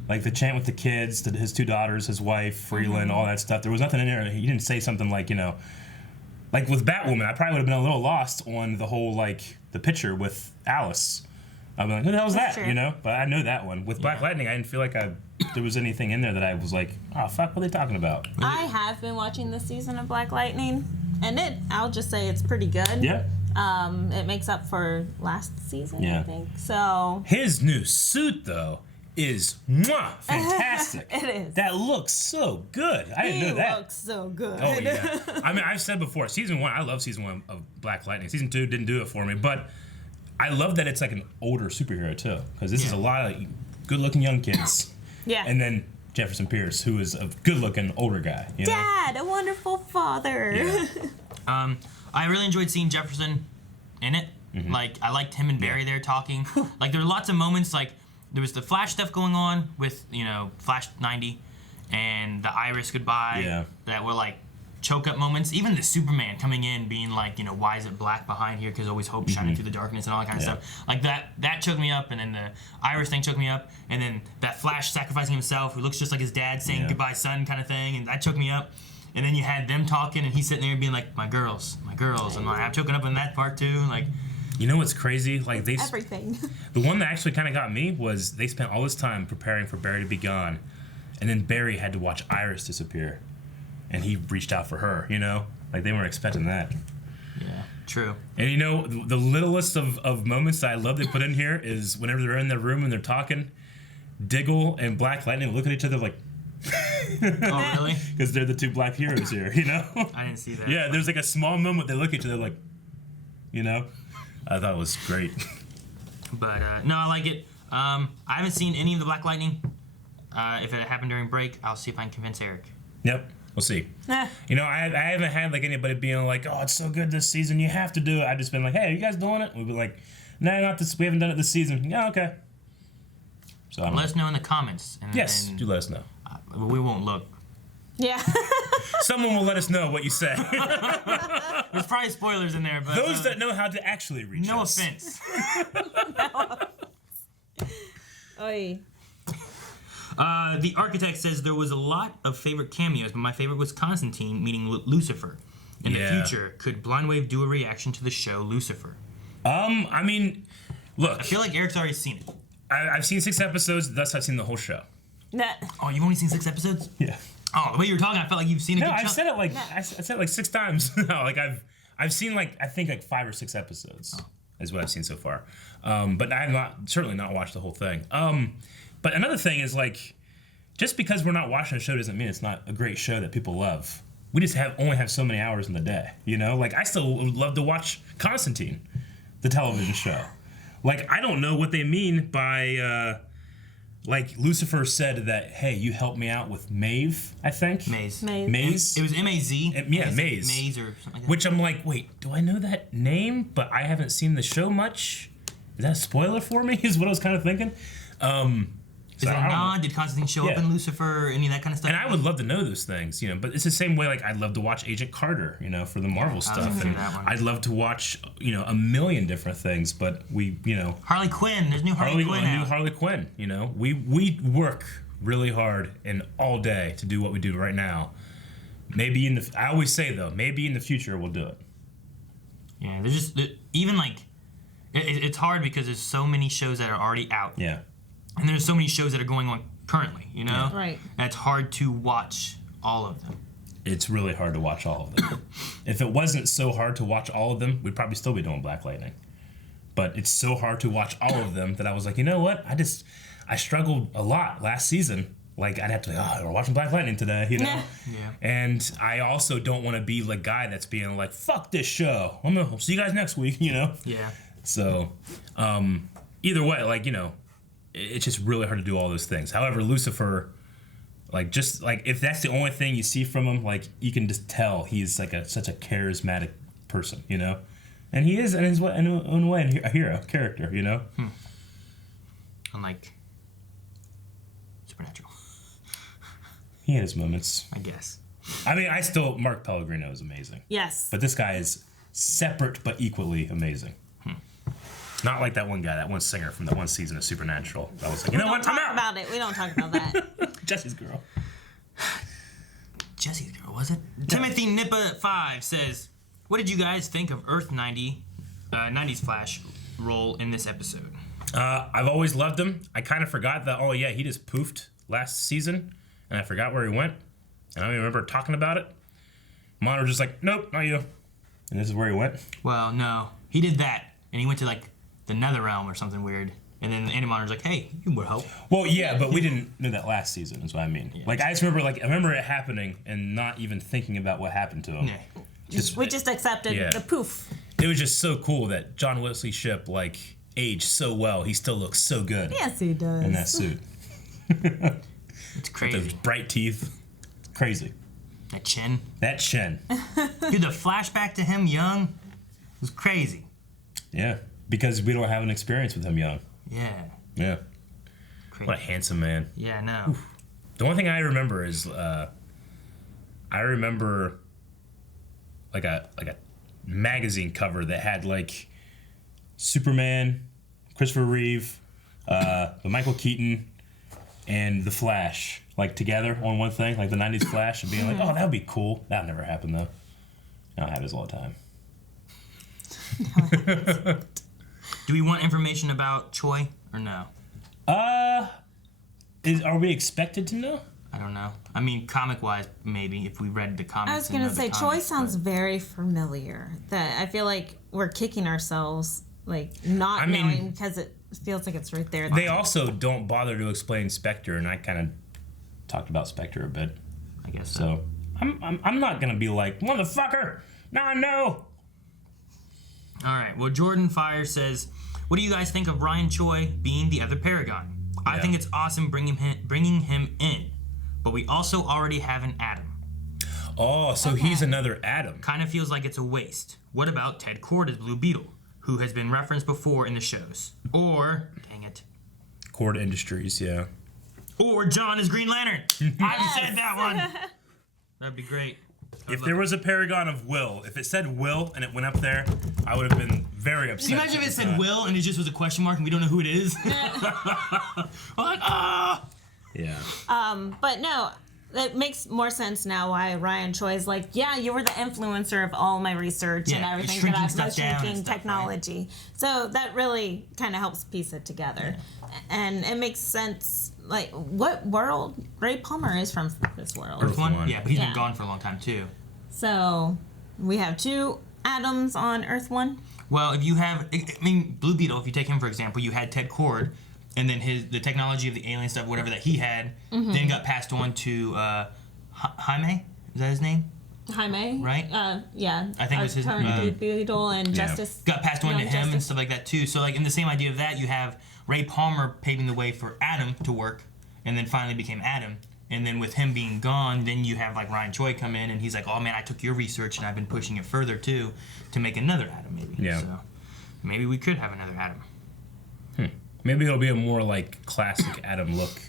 Like the chant with the kids, his 2 daughters, his wife, Freeland, all that stuff. There was nothing in there. He didn't say something like, like with Batwoman, I probably would have been a little lost on the whole, like, the picture with Alice. I'm like, who the hell is that? That's true. But I know that one. With Black Lightning, I didn't feel like there was anything in there that I was like, oh, fuck, what are they talking about? I have been watching this season of Black Lightning, and I'll just say it's pretty good. Yeah. It makes up for last season, Yeah. I think. So His new suit, though, is fantastic. It is. That looks so good. I didn't he know that. looks so good. Oh, yeah. I mean, I've said before, season 1, I love season 1 of Black Lightning. Season 2 didn't do it for me, but I love that it's like an older superhero, too, because this is a lot of good-looking young kids. Yeah. And then Jefferson Pierce, who is a good-looking older guy. Dad, a wonderful father. Yeah. I really enjoyed seeing Jefferson in it. Mm-hmm. Like, I liked him and Barry there talking. Like, there were lots of moments, like, there was the Flash stuff going on with, Flash 90 and the Iris goodbye that were, like, choke-up moments. Even the Superman coming in being like, why is it black behind here? Because always hope shining through the darkness and all that kind of stuff. Like, that choked me up, and then the Iris thing choked me up, and then that Flash sacrificing himself, who looks just like his dad saying goodbye, son, kind of thing, and that choked me up. And then you had them talking, and he's sitting there being like, my girls. And I'm choking up on that part, too. Like, You know what's crazy? Like everything. The one that actually kind of got me was they spent all this time preparing for Barry to be gone, and then Barry had to watch Iris disappear, and he reached out for her. Like they weren't expecting that. Yeah, true. And you know, the littlest of moments that I love they put in here is whenever they're in the room and they're talking, Diggle and Black Lightning look at each other like, Oh, really? because they're the two black heroes here, you know? I didn't see that. Yeah, there's like a small moment they look at each other like, you know? I thought it was great. But no, I like it. I haven't seen any of the Black Lightning. If it happened during break, I'll see if I can convince Eric. Yep, we'll see. You know, I haven't had like anybody being like, oh, it's so good this season, you have to do it. I've just been like, hey, are you guys doing it? We'll be like, no, not this. We haven't done it this season. Yeah, okay. So Let us know in the comments. And, yes, and, do let us know. We won't look. Yeah. Someone will let us know what you say. There's probably spoilers in there, but those that know how to actually reach no us. offense. Oy. The architect says there was a lot of favorite cameos, but my favorite was Constantine meeting Lucifer. In the future, could Blindwave do a reaction to the show Lucifer? I mean, look. I feel like Eric's already seen it. I've seen 6 episodes, thus I've seen the whole show. Oh, you've only seen 6 episodes? Yeah. Oh, the way you were talking, I felt like you've seen it. No, I've said it like I said it like 6 times now. Like I've seen like I think like 5 or 6 episodes is what I've seen so far. But I have certainly not watched the whole thing. But another thing is like, just because we're not watching a show doesn't mean it's not a great show that people love. We just only have so many hours in the day, you know. Like I still would love to watch Constantine, the television show. Like I don't know what they mean by. Like Lucifer said that, hey, you helped me out with Maeve, I think. Maze. Maze. It was M-A-Z. Yeah, Maze. Maze or something like that. Which I'm like, wait, do I know that name? But I haven't seen the show much. Is that a spoiler for me? Is what I was kind of thinking. Is it a nod? Did Constantine show up in Lucifer? Any of that kind of stuff? And I would love to know those things, you know. But it's the same way, like I'd love to watch Agent Carter, you know, for the Marvel stuff, and I'd love to watch, you know, a million different things. But we, you know, Harley Quinn. There's new Harley Quinn. New Harley Quinn. You know, we work really hard and all day to do what we do right now. Maybe I always say though, maybe in the future we'll do it. Yeah, there's just even like it's hard because there's so many shows that are already out. Yeah. And there's so many shows that are going on currently, you know? Yeah. Right. And it's hard to watch all of them. It's really hard to watch all of them. If it wasn't so hard to watch all of them, we'd probably still be doing Black Lightning. But it's so hard to watch all of them that I was like, you know what? I struggled a lot last season. Like, I'd have to, we're watching Black Lightning today, you know? Yeah. And I also don't want to be the guy that's being like, fuck this show. I'm going to see you guys next week, you know? Yeah. So, either way, like, you know, it's just really hard to do all those things. However, Lucifer, like, just like if that's the only thing you see from him, like you can just tell he's like such a charismatic person, you know, and he is in his own way a hero character, you know. Unlike Supernatural, he had his moments, I guess. I mean, Mark Pellegrino is amazing. Yes. But this guy is separate but equally amazing. Not like that one guy, that one singer from that one season of Supernatural. I was like, you know what? I'm out. About it. We don't talk about that. Jesse's girl. Jesse's girl, was it? Timothy Nippa 5 says, what did you guys think of Earth 90's Flash role in this episode? I've always loved him. I kind of forgot that, oh yeah, he just poofed last season, and I forgot where he went. And I don't even remember talking about it. Monitor just like, nope, not you. And this is where he went? Well, no. He did that, and he went to like the Nether Realm or something weird. And then the Animator's like, hey, you would help. Well, yeah, but we didn't know that last season, is what I mean. Yeah. Like, I just remember it happening and not even thinking about what happened to him. Yeah. We just accepted the poof. It was just so cool that John Wesley Shipp, like, aged so well. He still looks so good. Yes, he does. In that suit. It's crazy. With those bright teeth. Crazy. That chin. Dude, the flashback to him young was crazy. Yeah, because we don't have an experience with him young. Yeah. Crazy. What a handsome man. Yeah, no. Oof. The only thing I remember is I remember like a magazine cover that had like Superman, Christopher Reeve, the Michael Keaton, and the Flash like together on one thing, like the 90s Flash, and being like, oh, that would be cool. That never happened though. Now it happens all the time. Do we want information about Choi or no? Are we expected to know? I don't know. I mean, comic-wise, maybe, if we read the comics. I was going to say, Choi comics, sounds very familiar. That I feel like we're kicking ourselves, like, not knowing, because it feels like it's right there. They also don't bother to explain Spectre, and I kind of talked about Spectre a bit. I guess so. I'm not going to be like, motherfucker, now I know. All right, well, Jordan Fire says, what do you guys think of Ryan Choi being the other Paragon? Yeah. I think it's awesome bringing him in, but we also already have an Adam. Oh, so he's another Adam. Kind of feels like it's a waste. What about Ted Kord as Blue Beetle, who has been referenced before in the shows? Or, dang it. Kord Industries, yeah. Or John as Green Lantern. I said that one. That'd be great. If there was a Paragon of Will, if it said Will and it went up there, I would have been very upset. Can you imagine if it said Will and it just was a question mark and we don't know who it is? Yeah. But no, it makes more sense now why Ryan Choi is like, yeah, you were the influencer of all my research and everything that I've been shrinking technology. Right? So that really kind of helps piece it together. Yeah. And it makes sense. Like, what world? Ray Palmer is from this world. Earth One? Yeah, but he's been gone for a long time, too. So, we have 2 Adams on Earth One? Well, if you have... I mean, Blue Beetle, if you take him, for example, you had Ted Kord, and then the technology of the alien stuff, whatever that he had, then got passed on to Jaime? Is that his name? Jaime? Right? Yeah. I think it was his name. Blue Beetle and Justice. Got passed on to him Justice. And stuff like that, too. So, like, in the same idea of that, you have Ray Palmer paving the way for Adam to work, and then finally became Adam. And then with him being gone, then you have like Ryan Choi come in, and he's like, "Oh man, I took your research and I've been pushing it further too, to make another Adam maybe." Yeah. So maybe we could have another Adam. Maybe it'll be a more like classic Adam look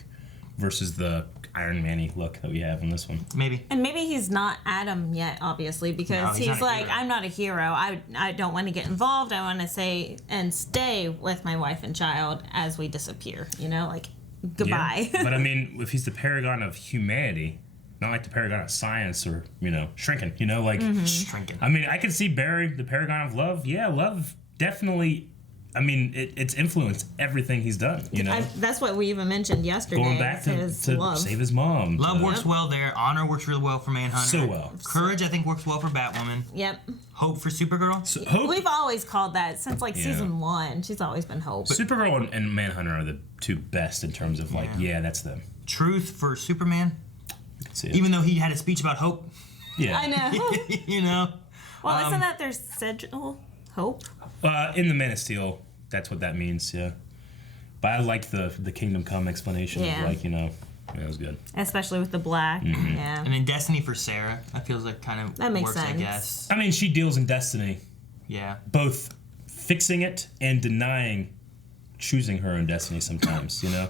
versus the Iron Man-y look that we have in this one. Maybe. And maybe he's not Adam yet, obviously, because he's like, I'm not a hero. I don't want to get involved. I want to say and stay with my wife and child as we disappear. You know, like, goodbye. Yeah. But I mean, if he's the paragon of humanity, not like the paragon of science or, you know, shrinking, you know, like... Shrinking. I mean, I can see Barry, the paragon of love. Yeah, love definitely... I mean, it's influenced everything he's done, you know? That's what we even mentioned yesterday. Going back to save his mom. Love works well there. Honor works really well for Manhunter. So well. Courage, I think, works well for Batwoman. Yep. Hope for Supergirl. Hope. We've always called that since, like, season 1. She's always been Hope. Supergirl and Manhunter are the 2 best in terms of, like, that's them. Truth for Superman. See it. Even though he had a speech about hope. Yeah. I know. You know? Well, isn't that their sigil? Hope? In the Man of Steel... That's what that means, yeah. But I liked the Kingdom Come explanation. Yeah. Like, you know, it was good. Especially with the black. Mm-hmm. Yeah. And in Destiny for Sarah, that feels like kind of that makes works, sense. I guess. I mean, she deals in Destiny. Yeah. Both fixing it and denying choosing her in Destiny sometimes, you know?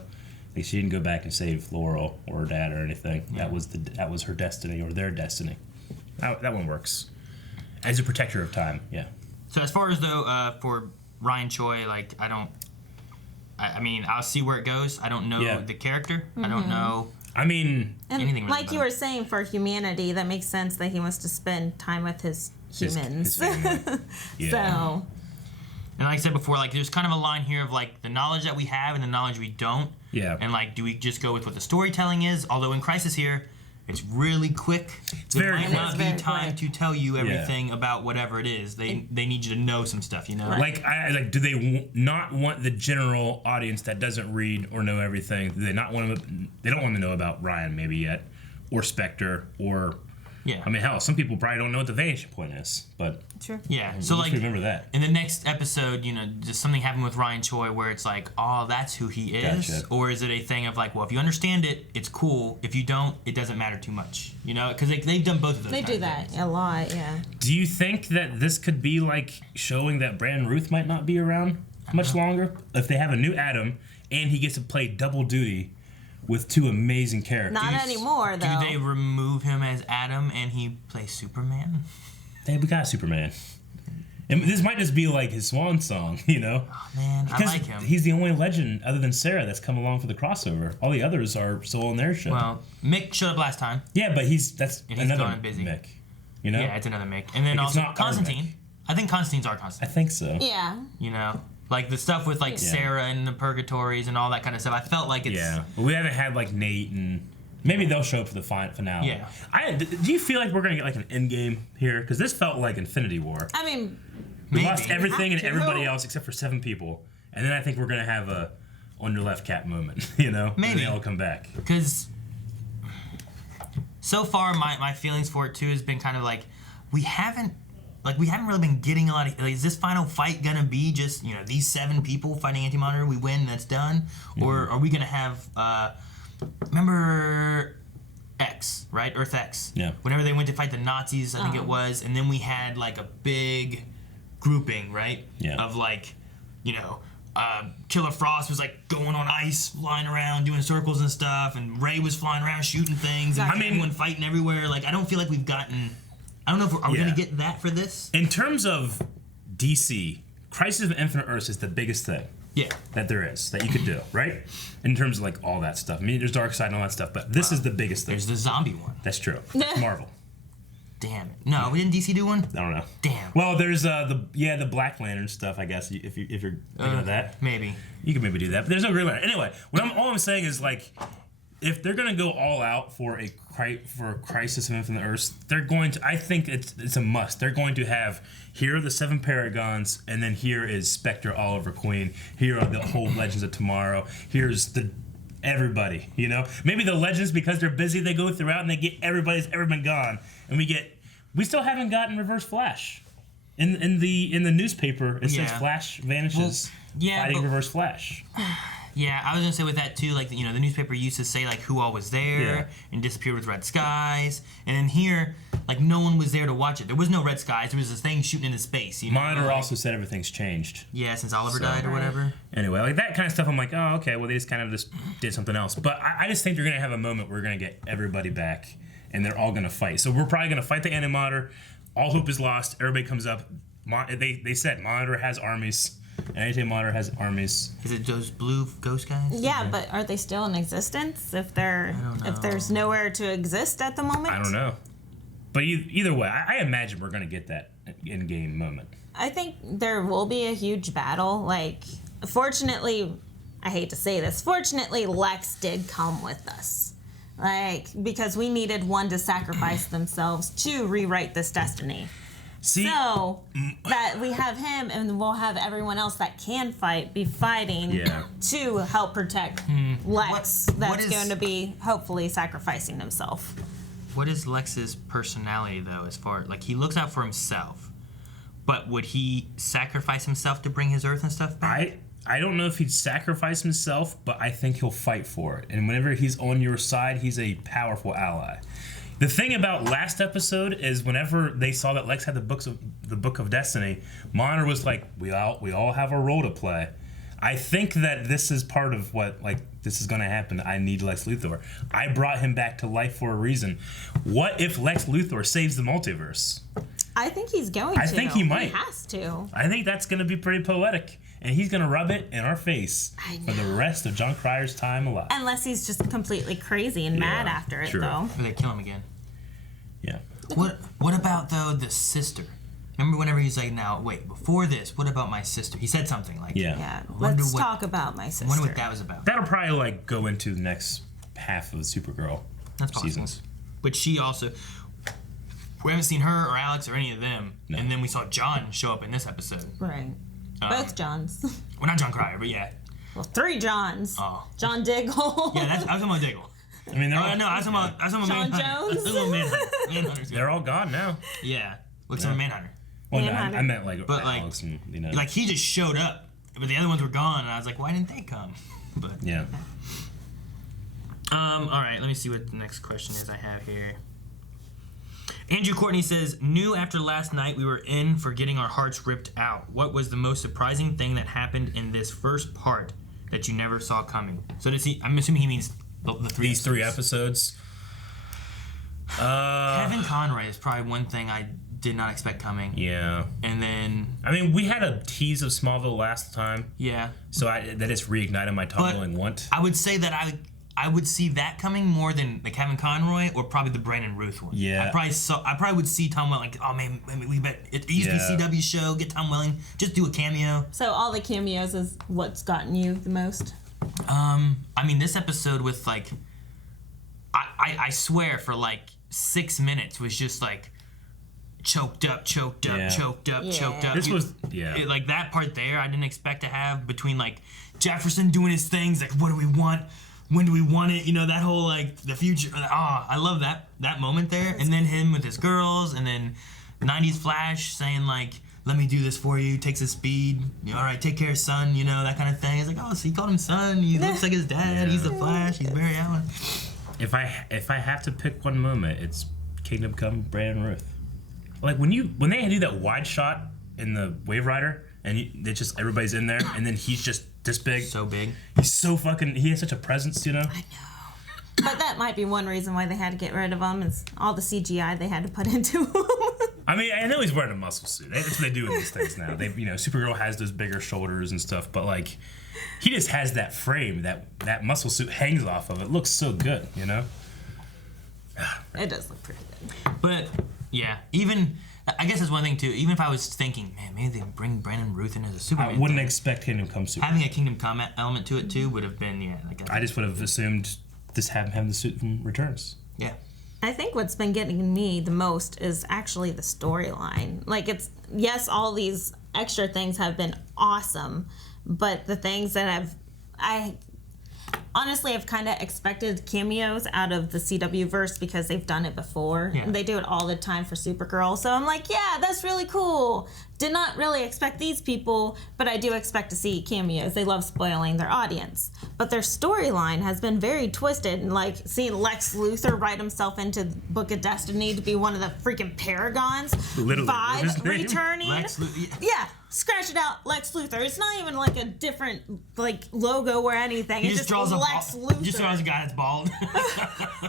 Like, she didn't go back and save Laurel or her dad or anything. Yeah. That was her destiny or their destiny. That one works. As a protector of time, yeah. So as far as, though, for... Ryan Choi, like, I mean, I'll see where it goes. I don't know the character. Mm-hmm. I don't know anything really like you were saying, for humanity, that makes sense that he wants to spend time with his humans. His family. Yeah. So. And like I said before, like, there's kind of a line here of, like, the knowledge that we have and the knowledge we don't. Yeah. And, like, do we just go with what the storytelling is? Although in Crisis here, it's really quick. There might not be time to tell you everything about whatever it is. They need you to know some stuff, you know? Right. Like, do they not want the general audience that doesn't read or know everything? Do they not want them? They don't want to know about Ryan maybe yet, or Spectre, or I mean, hell, some people probably don't know what the vanishing point is, but sure. Yeah. So like, remember that in the next episode, you know, does something happen with Ryan Choi where it's like, oh, that's who he is, gotcha. Or is it a thing of like, well, if you understand it, it's cool. If you don't, it doesn't matter too much, you know? Because they've done both of those. They do that a lot, yeah. Do you think that this could be like showing that Brandon Ruth might not be around much longer if they have a new Adam and he gets to play double duty with 2 amazing characters? Not anymore, though. Do they remove him as Adam and he plays Superman? We got Superman. And this might just be like his swan song, you know? Oh, man, because I like him. He's the only legend other than Sarah that's come along for the crossover. All the others are still on their show. Well, Mick showed up last time. Yeah, but that's another gone busy. Mick. You know? Yeah, it's another Mick. And then like, also Constantine. I think Constantine's our Constantine. I think so. Yeah. You know? Like the stuff with like Sarah and the purgatories and all that kind of stuff. I felt like it's... Yeah. But we haven't had like Nate and... Maybe they'll show up for the finale. Yeah. Do you feel like we're gonna get like an end game here? Because this felt like Infinity War. I mean, we lost everything and Have to. everybody else except for 7 people, and then I think we're gonna have a on your left Cap moment. You know, Maybe. And they all come back. Because so far, my feelings for it too has been kind of like we haven't really been getting a lot of. Like, is this final fight gonna be just these 7 people fighting Anti-Monitor? We win, that's done, or are we gonna have? Remember X, right? Earth X. Yeah. Whenever they went to fight the Nazis, I think it was, and then we had like a big grouping, right? Yeah. Of like, Killer Frost was like going on ice, flying around, doing circles and stuff, and Ray was flying around shooting things, and everyone fighting everywhere. Like, I don't feel like we've gotten. I don't know if are we gonna get that for this? In terms of DC, Crisis of Infinite Earths is the biggest thing. Yeah. That there is, that you could do, right? In terms of like all that stuff. I mean, there's Darkseid and all that stuff, but this is the biggest thing. There's the zombie one. That's true. That's Marvel. Damn it. No, we didn't DC do one? I don't know. Damn. Well, there's the Black Lantern stuff, I guess, if you're thinking of that. Maybe. You could maybe do that, but there's no Green Lantern. Anyway, all I'm saying is like, if they're gonna go all out for Crisis of Infinite Earths, they're going to. I think it's a must. They're going to have here are the 7 Paragons, and then here is Spectre, Oliver Queen. Here are the whole Legends of Tomorrow. Here's everybody. Maybe the Legends, because they're busy, they go throughout and they get everybody that's ever been gone, and we still haven't gotten Reverse Flash. In the newspaper, it says Flash vanishes, fighting Reverse Flash. Yeah, I was gonna say with that too, like the newspaper used to say like who all was there and disappeared with red skies, and then here, like no one was there to watch it. There was no red skies. There was this thing shooting into space. Monitor also said everything's changed. Yeah, since Oliver died or whatever. Anyway, like that kind of stuff, I'm like, oh, okay, well they just kind of just did something else. But I just think they're gonna have a moment where we're gonna get everybody back, and they're all gonna fight. So we're probably gonna fight the Anti-Monitor. All hope is lost. Everybody comes up. They said Monitor has armies. Anti-Monitor has armies. Is it those blue ghost guys? Yeah, but are they still in existence if there's nowhere to exist at the moment? I don't know. But either way, I imagine we're going to get that in-game moment. I think there will be a huge battle. Like, fortunately, I hate to say this, fortunately Lex did come with us. Like, because we needed one to sacrifice themselves to rewrite this destiny. So that we have him, and we'll have everyone else that can fight be fighting to help protect Lex. That's going to be hopefully sacrificing himself. What is Lex's personality though? As far like he looks out for himself, but would he sacrifice himself to bring his Earth and stuff back? I don't know if he'd sacrifice himself, but I think he'll fight for it. And whenever he's on your side, he's a powerful ally. The thing about last episode is whenever they saw that Lex had the Book of Destiny, Monitor was like, we all have a role to play. I think that this is part of what, like, this is going to happen. I need Lex Luthor. I brought him back to life for a reason. What if Lex Luthor saves the multiverse? I think he's going to. I think he might. He has to. I think that's going to be pretty poetic. And he's going to rub it in our face for the rest of John Cryer's time alive. Unless he's just completely crazy and mad after it, though. Or they kill him again. Yeah. What about, though, the sister? Remember whenever he's like, now, wait, before this, what about my sister? He said something like, let's talk about my sister. I wonder what that was about. That'll probably, like, go into the next half of the Supergirl seasons. But she also... We haven't seen her or Alex or any of them. No. And then we saw John show up in this episode. Right. Both Johns. Well, not John Cryer, but yeah. Well, 3 Johns. Oh. John Diggle. Yeah, I was talking about Diggle. I mean, they're all... No, I was talking about John Manhunter. Jones? Manhunter's They're all gone now. Yeah. What's on Manhunter? Well, no, I meant like... But Alex and, like, he just showed up, but the other ones were gone, and I was like, why didn't they come? But yeah. All right, let me see what the next question is I have here. Andrew Courtney says, knew after last night we were in for getting our hearts ripped out. What was the most surprising thing that happened in this first part that you never saw coming? So does he? I'm assuming he means these 3 episodes. Kevin Conroy is probably one thing I did not expect coming. Yeah. And then... I mean, we had a tease of Smallville last time. Yeah. So that just reignited my tumbling want. I would say that I would see that coming more than the Kevin Conroy or probably the Brandon Ruth one. Yeah. I probably would see Tom Welling like, oh man, we bet it used to be CW show, get Tom Welling, just do a cameo. So all the cameos is what's gotten you the most? I mean, this episode with like, I I swear for like 6 minutes was just like choked up, choked up. This was like that part there I didn't expect to have between like Jefferson doing his things, like what do we want? When do we want it? You know, that whole like the future. I love that moment there. And then him with his girls, and then 90s Flash saying like, let me do this for you, takes his speed. All right, take care, son. You know, that kind of thing. It's like, oh, so he called him son. He looks like his dad. He's the Flash. He's Barry Allen. If I have to pick one moment, it's Kingdom Come, Brandon Ruth. Like when they do that wide shot in the Wave Rider, and it's just everybody's in there, and then he's just this big. So big. He's so fucking. He has such a presence, you know. I know. But that might be one reason why they had to get rid of him, is all the CGI they had to put into him. I mean, I know he's wearing a muscle suit. That's what they do in these things now. They, Supergirl has those bigger shoulders and stuff, but like, he just has that frame that muscle suit hangs off of. It looks so good, you know. It does look pretty good. But yeah, I guess that's one thing too. Even if I was thinking, man, maybe they bring Brandon Ruth in as a Superman. I wouldn't expect Kingdom Come Superman. Having a Kingdom Come element to it too would have been I just would have assumed this having the suit from Returns. Yeah. I think what's been getting me the most is actually the storyline. Like, yes, all these extra things have been awesome, but the things that I honestly have kind of expected cameos out of the CW verse because they've done it before. Yeah. And they do it all the time for Supergirl. So I'm like, yeah, that's really cool. Did not really expect these people, but I do expect to see cameos. They love spoiling their audience. But their storyline has been very twisted, and like seeing Lex Luthor write himself into Book of Destiny to be one of the freaking Paragons. Literally. Vibe returning. Lex Luthor. Yeah, scratch it out, Lex Luthor. It's not even like a different like logo or anything. He It's just just draws Lex Luthor. He just draws a guy that's bald.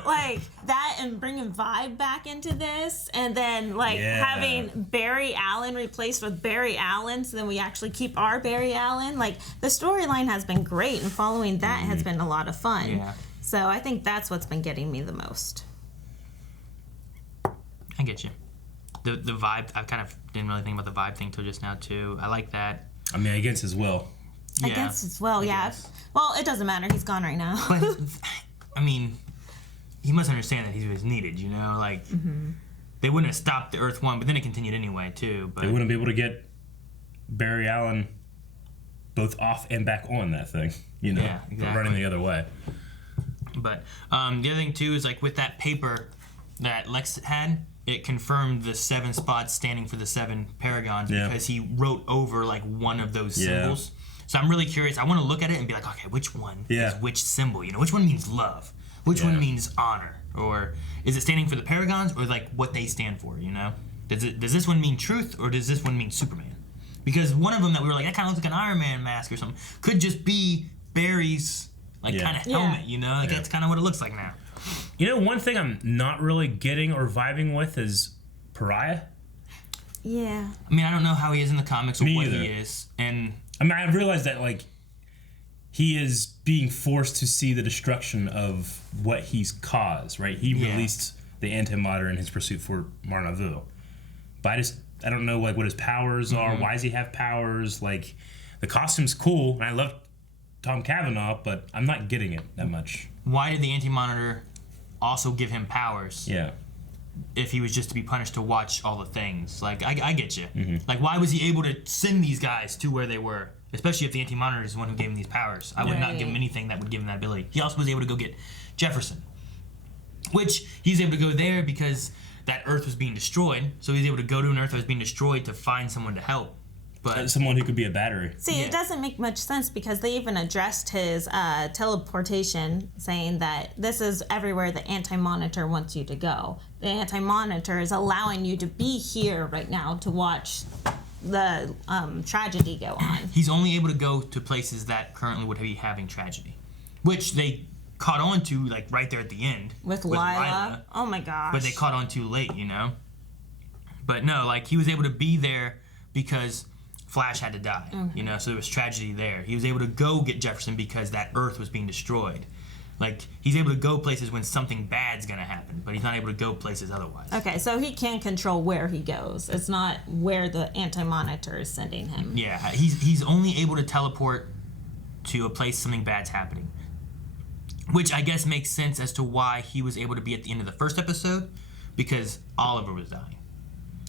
Like that, and bringing Vibe back into this, and then like having Barry Allen replaced with Barry Allen, so then we actually keep our Barry Allen. Like, the storyline has been great, and following that has been a lot of fun. Yeah. So I think that's what's been getting me the most. I get you. The vibe, I kind of didn't really think about the vibe thing till just now too. I like that. I mean, against his will. I guess as well, yeah. Well, it doesn't matter. He's gone right now. But I mean, he must understand that he was needed. You know, like they wouldn't have stopped the Earth One, but then it continued anyway too. But they wouldn't be able to get Barry Allen both off and back on that thing. You know, Yeah, exactly. running the other way. But the other thing too is like with that paper that Lex had, it confirmed the 7 spots standing for the 7 Paragons because he wrote over like one of those symbols. So I'm really curious. I want to look at it and be like, okay, which one is which symbol? You know, which one means love? Which one means honor? Or is it standing for the Paragons, or like what they stand for? You know, does this one mean truth, or does this one mean Superman? Because one of them that we were like, that kind of looks like an Iron Man mask or something, could just be Barry's like kind of helmet. You know, like that's kind of what it looks like now. You know, one thing I'm not really getting or vibing with is Pariah. Yeah. I mean, I don't know how he is in the comics or Me what either. he is, and I mean, I've realized that like he is being forced to see the destruction of what he's caused. Right? He released the Antimatter in his pursuit for Marnaville, but I don't know like what his powers are. Why does he have powers? Like, the costume's cool, and I love Tom Cavanaugh, but I'm not getting it that much. why did the Anti-Monitor also give him powers? Yeah. If he was just to be punished to watch all the things. Like, I get you. Mm-hmm. Like, why was he able to send these guys to where they were? Especially if the Anti-Monitor is the one who gave him these powers. I would not give him anything that would give him that ability. He also was able to go get Jefferson. Which, he's able to go there because that Earth was being destroyed. So he's able to go to an Earth that was being destroyed to find someone to help. But someone who could be a battery. See, it doesn't make much sense because they even addressed his teleportation, saying that this is everywhere the Anti-Monitor wants you to go. The Anti-Monitor is allowing you to be here right now to watch the tragedy go on. He's only able to go to places that currently would be having tragedy, which they caught on to like right there at the end with Lila. Oh my gosh! But they caught on too late, you know. But no, like he was able to be there because Flash had to die, you know, so there was tragedy there. He was able to go get Jefferson because that Earth was being destroyed. Like, he's able to go places when something bad's gonna happen, but he's not able to go places otherwise. Okay, so he can control where he goes. It's not where the Anti-Monitor is sending him. Yeah, he's only able to teleport to a place something bad's happening. Which I guess makes sense as to why he was able to be at the end of the first episode, because Oliver was dying.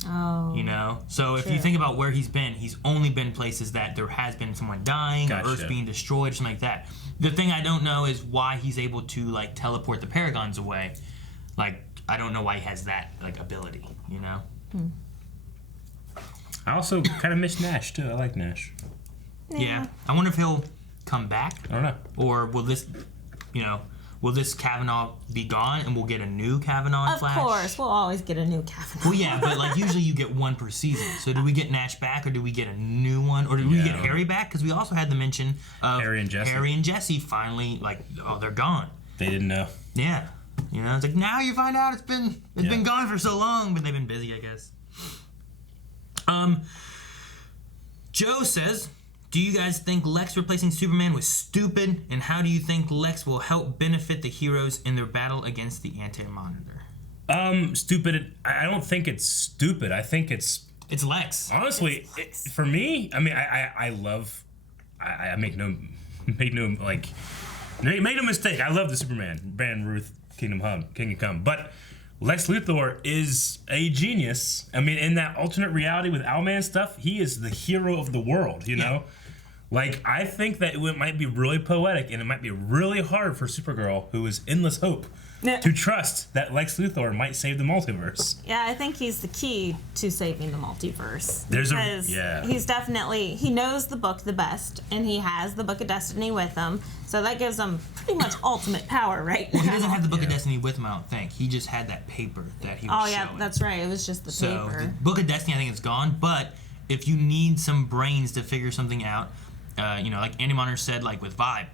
Oh. You know? So if you think about where he's only been places that there has been someone dying, or Earth being destroyed, or something like that. The thing I don't know is why he's able to, like, teleport the Paragons away. Like, I don't know why he has that, like, ability, you know? I also kind of miss Nash, too. I like Nash. Yeah. I wonder if he'll come back. I don't know. Or will this, will this Kavanaugh be gone and we'll get a new Kavanaugh in Flash? Of course, we'll always get a new Kavanaugh. Well, yeah, but like usually you get one per season. So do we get Nash back, or do we get a new one, or do we get Harry back? Because we also had the mention of Harry and Jesse finally, like, oh, they're gone. They didn't know. Yeah, it's like now you find out it's been gone for so long, but they've been busy, I guess. Joe says, do you guys think Lex replacing Superman was stupid? And how do you think Lex will help benefit the heroes in their battle against the Anti-Monitor? Stupid. I don't think it's stupid. I think it's Lex. Honestly, for me, I mean, I love. I make no mistake. I love the Superman, Brandon Ruth, Kingdom Come. But Lex Luthor is a genius. I mean, in that alternate reality with Owlman stuff, he is the hero of the world. You know. Like, I think that it might be really poetic, and it might be really hard for Supergirl, who is endless hope, to trust that Lex Luthor might save the multiverse. Yeah, I think he's the key to saving the multiverse. He's definitely, he knows the book the best, and he has the Book of Destiny with him, so that gives him pretty much ultimate power right now. Well, he doesn't have the Book of Destiny with him, I don't think. He just had that paper that he was showing. That's right. It was just the paper. So, the Book of Destiny, I think it's gone, but if you need some brains to figure something out, like Andy Monitor said, like with Vibe,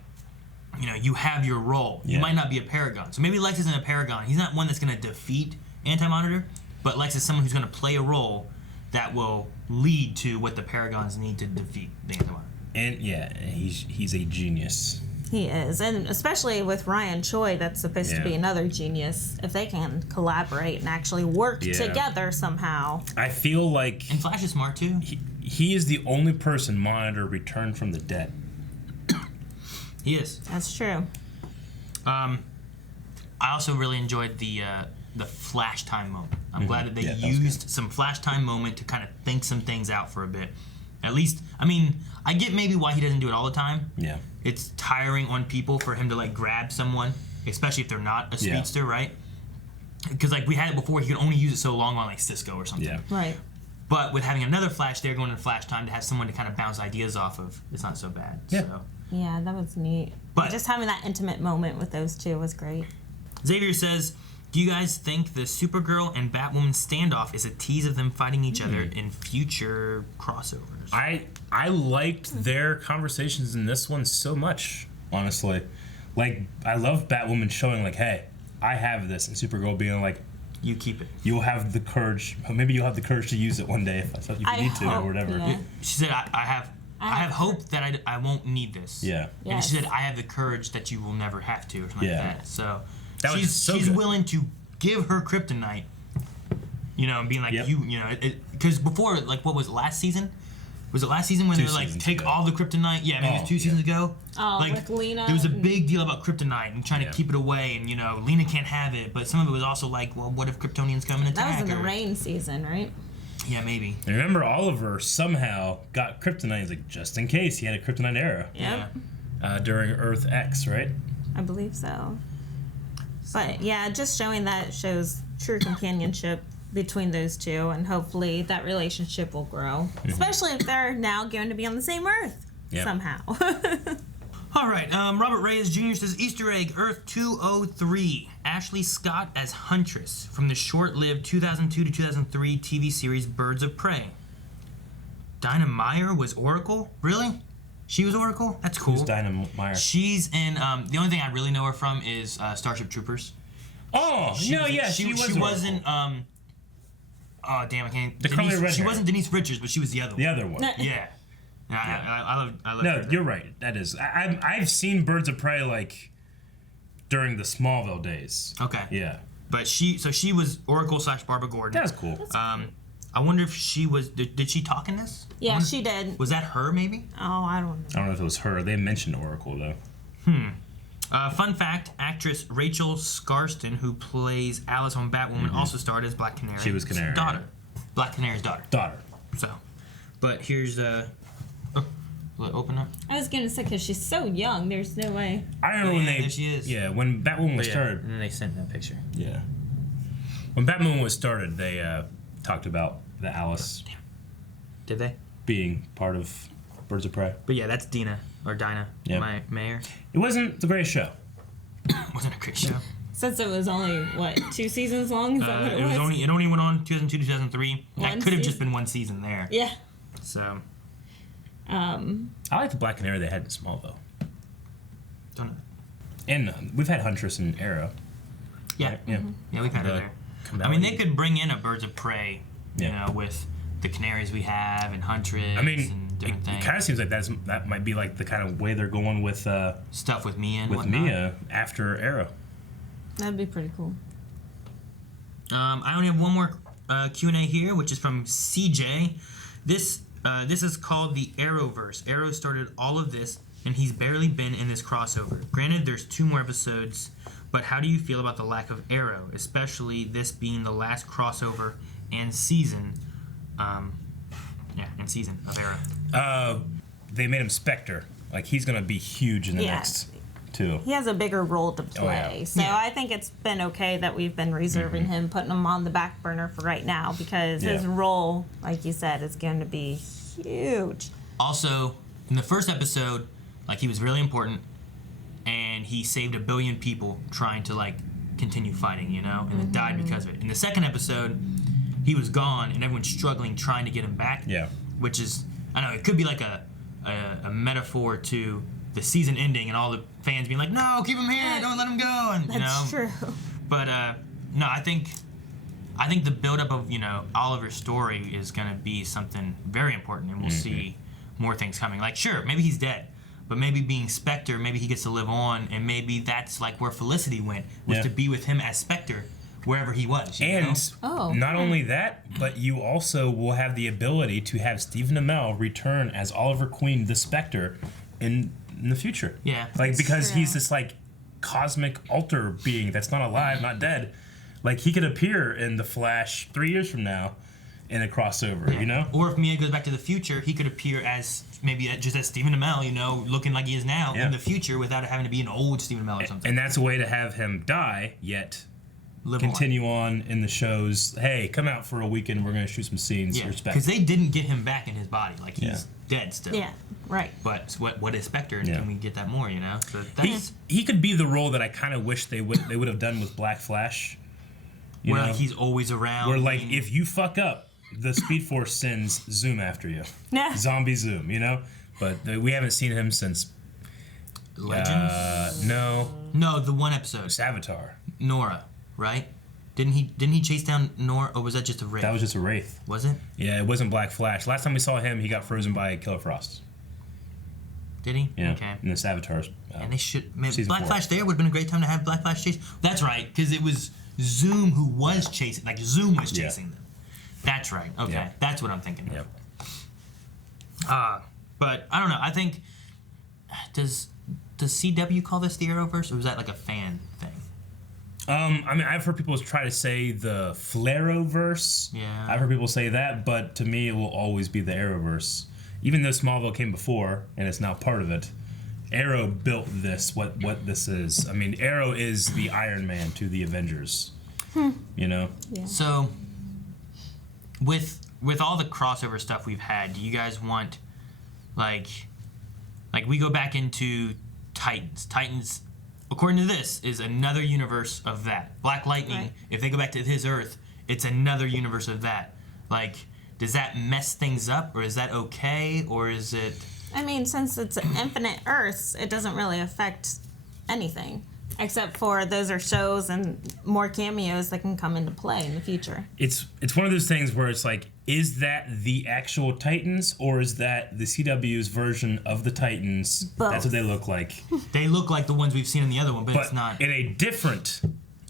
you have your role. You might not be a Paragon. So maybe Lex isn't a Paragon. He's not one that's going to defeat Anti-Monitor, but Lex is someone who's going to play a role that will lead to what the Paragons need to defeat the Anti-Monitor. And he's a genius. He is, and especially with Ryan Choi, that's supposed to be another genius. If they can collaborate and actually work together somehow. I feel like... And Flash is smart, too. He is the only person Monitor returned from the dead. He is. That's true. I also really enjoyed the Flash time moment. I'm glad that they used some Flash time moment to kind of think some things out for a bit. At least, I mean, I get maybe why he doesn't do it all the time. Yeah. It's tiring on people for him to, like, grab someone, especially if they're not a speedster, right? Because, like, we had it before, he could only use it so long on, like, Cisco or something. Yeah. Right. But with having another Flash there going into Flash time to have someone to kind of bounce ideas off of, it's not so bad. Yeah. So. Yeah, that was neat. But just having that intimate moment with those two was great. Xavier says, do you guys think the Supergirl and Batwoman standoff is a tease of them fighting each other in future crossovers? I liked their conversations in this one so much, honestly. Like, I love Batwoman showing, like, hey, I have this, and Supergirl being like, you keep it. You'll have the courage. Maybe you'll have the courage to use it one day if you need to or whatever. Yeah. She said, I have hope that I won't need this. Yeah. And she said, I have the courage that you will never have to, or something like that. So she's willing to give her kryptonite, and being like, because before, like, what was it, last season? Was it last season when they were like, take all the kryptonite? Yeah, maybe it was 2 seasons ago. Oh, like, with Lena. There was a big deal about kryptonite and trying to keep it away, and, Lena can't have it. But some of it was also like, well, what if Kryptonians come and attack her? That was in the rain season, right? Yeah, maybe. And remember, Oliver somehow got kryptonite. He's like, just in case, he had a kryptonite era. Yep. During Earth X, right? I believe so. But yeah, just showing that shows true companionship between those two, and hopefully that relationship will grow. Especially if they're now going to be on the same Earth somehow. All right, Robert Reyes Jr. says, Easter egg, Earth 203. Ashley Scott as Huntress from the short-lived 2002 to 2003 TV series Birds of Prey. Dinah Meyer was Oracle? Really? She was Oracle? That's cool. Who's Dinah Meyer? She's in, the only thing I really know her from is Starship Troopers. Oh, she wasn't, oh, damn, I can't. The curly red She hair. wasn't Denise Richards, but she was the other one. The other one. Yeah. I love No, her. you're right. That is. I've seen Birds of Prey, like, during the Smallville days. Okay. Yeah. But she was Oracle / Barbara Gordon. That's cool. I wonder if she was. Did she talk in this? Yeah, she did. Was that her, maybe? Oh, I don't know. I don't know if it was her. They mentioned Oracle, though. Fun fact, actress Rachel Scarston, who plays Alice on Batwoman, also starred as Black Canary's She was Canary. daughter. Black Canary's daughter. So, but here's will it open up? I was gonna say, because she's so young, there's no way. I remember when there she is. Yeah, when Batwoman was started. And then they sent that picture. Yeah. When Batwoman was started, they talked about the Alice Did they? being part of Birds of Prey. But yeah, that's Dinah Yep. Mayer. It wasn't the greatest show. Wasn't a great show. Since it was only, what, 2 seasons long? Is that what it was? It only went on 2002, 2003. One That could have just season? been one season there. Yeah. So, I like the Black Canary they had in Smallville. don't know. And we've had Huntress and Arrow. Yeah. Right? Yeah. Yeah, we've had her there. I mean, they could bring in a Birds of Prey, you know, with the canaries we have and Huntress and different it things. kind of seems like that might be like the kind of way they're going with stuff with Mia and with whatnot. Mia after Arrow. That'd be pretty cool. I only have one more Q&A here, which is from CJ. This is called the Arrowverse. Arrow started all of this, and he's barely been in this crossover. Granted, there's 2 more episodes, but how do you feel about the lack of Arrow, especially this being the last crossover and season? Season of Arrow. They made him Spectre. Like, he's gonna be huge in the next 2. He has a bigger role to play. Oh, yeah. So I think it's been okay that we've been reserving him, putting him on the back burner for right now, because his role, like you said, is going to be huge. Also, in the first episode, like, he was really important, and he saved 1 billion people trying to, like, continue fighting, you know, and then died because of it. In the second episode, he was gone, and everyone's struggling trying to get him back. Yeah. Which is, I don't know, it could be like a metaphor to the season ending and all the fans being like, no, keep him here, don't let him go, and you know. That's true. But no, I think the buildup of, you know, Oliver's story is gonna be something very important, and we'll see more things coming. Like, sure, maybe he's dead, but maybe being Spectre, maybe he gets to live on, and maybe that's like where Felicity went, was to be with him as Spectre wherever he was. You know? Not only that, but you also will have the ability to have Stephen Amell return as Oliver Queen, the Spectre, in the future. Yeah. Like, because he's this, like, cosmic alter being that's not alive, not dead. Like, he could appear in The Flash 3 years from now in a crossover, you know? Or if Mia goes back to the future, he could appear as, maybe just as Stephen Amell, you know, looking like he is now in the future without having to be an old Stephen Amell or something. And that's a way to have him die, yet live continue on in the shows. Hey, come out for a weekend, we're going to shoot some scenes. Yeah, Respect. because they didn't get him back in his body. Like, he's dead still. Yeah, right. But what is Spectre, and can we get that more, you know? So that's, he could be the role that I kind of wish they would have done with Black Flash. Where like, he's always around. Where, like, if you fuck up, the Speed Force sends Zoom after you. Zombie Zoom, you know? But we haven't seen him since... Legends? No, the one episode. Avatar. Nora, right? Didn't he chase down Nora, or was that just a wraith? That was just a wraith. Was it? Yeah, it wasn't Black Flash. Last time we saw him, he got frozen by Killer Frost. Did he? Yeah. Okay. In this Avatar's. And they should. Maybe Black 4. Flash there would have been a great time to have Black Flash chase. That's right, because it was Zoom who was chasing. Like, Zoom was chasing them. That's right. Okay, that's what I'm thinking. Yep. But I don't know. I think does CW call this the Arrowverse, or was that like a fan thing? I mean, I've heard people try to say the Flareoverse. Yeah. I've heard people say that, but to me, it will always be the Arrowverse. Even though Smallville came before, and it's now part of it, Arrow built this, what this is. I mean, Arrow is the Iron Man to the Avengers. You know? Yeah. So, with all the crossover stuff we've had, do you guys want, like we go back into Titans. Titans, according to this, is another universe of that. Black Lightning, Right. if they go back to his Earth, it's another universe of that. Like, does that mess things up, or is that okay, or is it... I mean, since it's infinite Earths, it doesn't really affect anything. Except for those are shows and more cameos that can come into play in the future. It's one of those things where it's like, is that the actual Titans, or is that the CW's version of the Titans? Both. That's what they look like. They look like the ones we've seen in the other one, but it's not. In a different,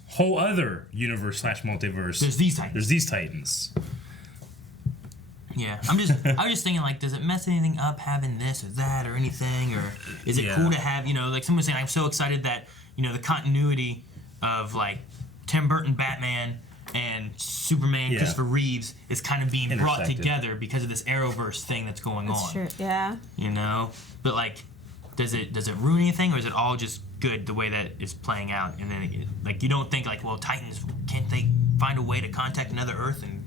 whole other universe / multiverse. There's these Titans. There's these Titans. Yeah, I was just thinking, like, does it mess anything up having this or that or anything, or is it cool to have, like someone was saying, I'm so excited that, the continuity of, like, Tim Burton Batman and Superman Christopher Reeves is kind of being brought together because of this Arrowverse thing that's going on. True, yeah. But, like, does it ruin anything, or is it all just good the way that it's playing out? And then, like, you don't think, like, well, Titans, can't they find a way to contact another Earth and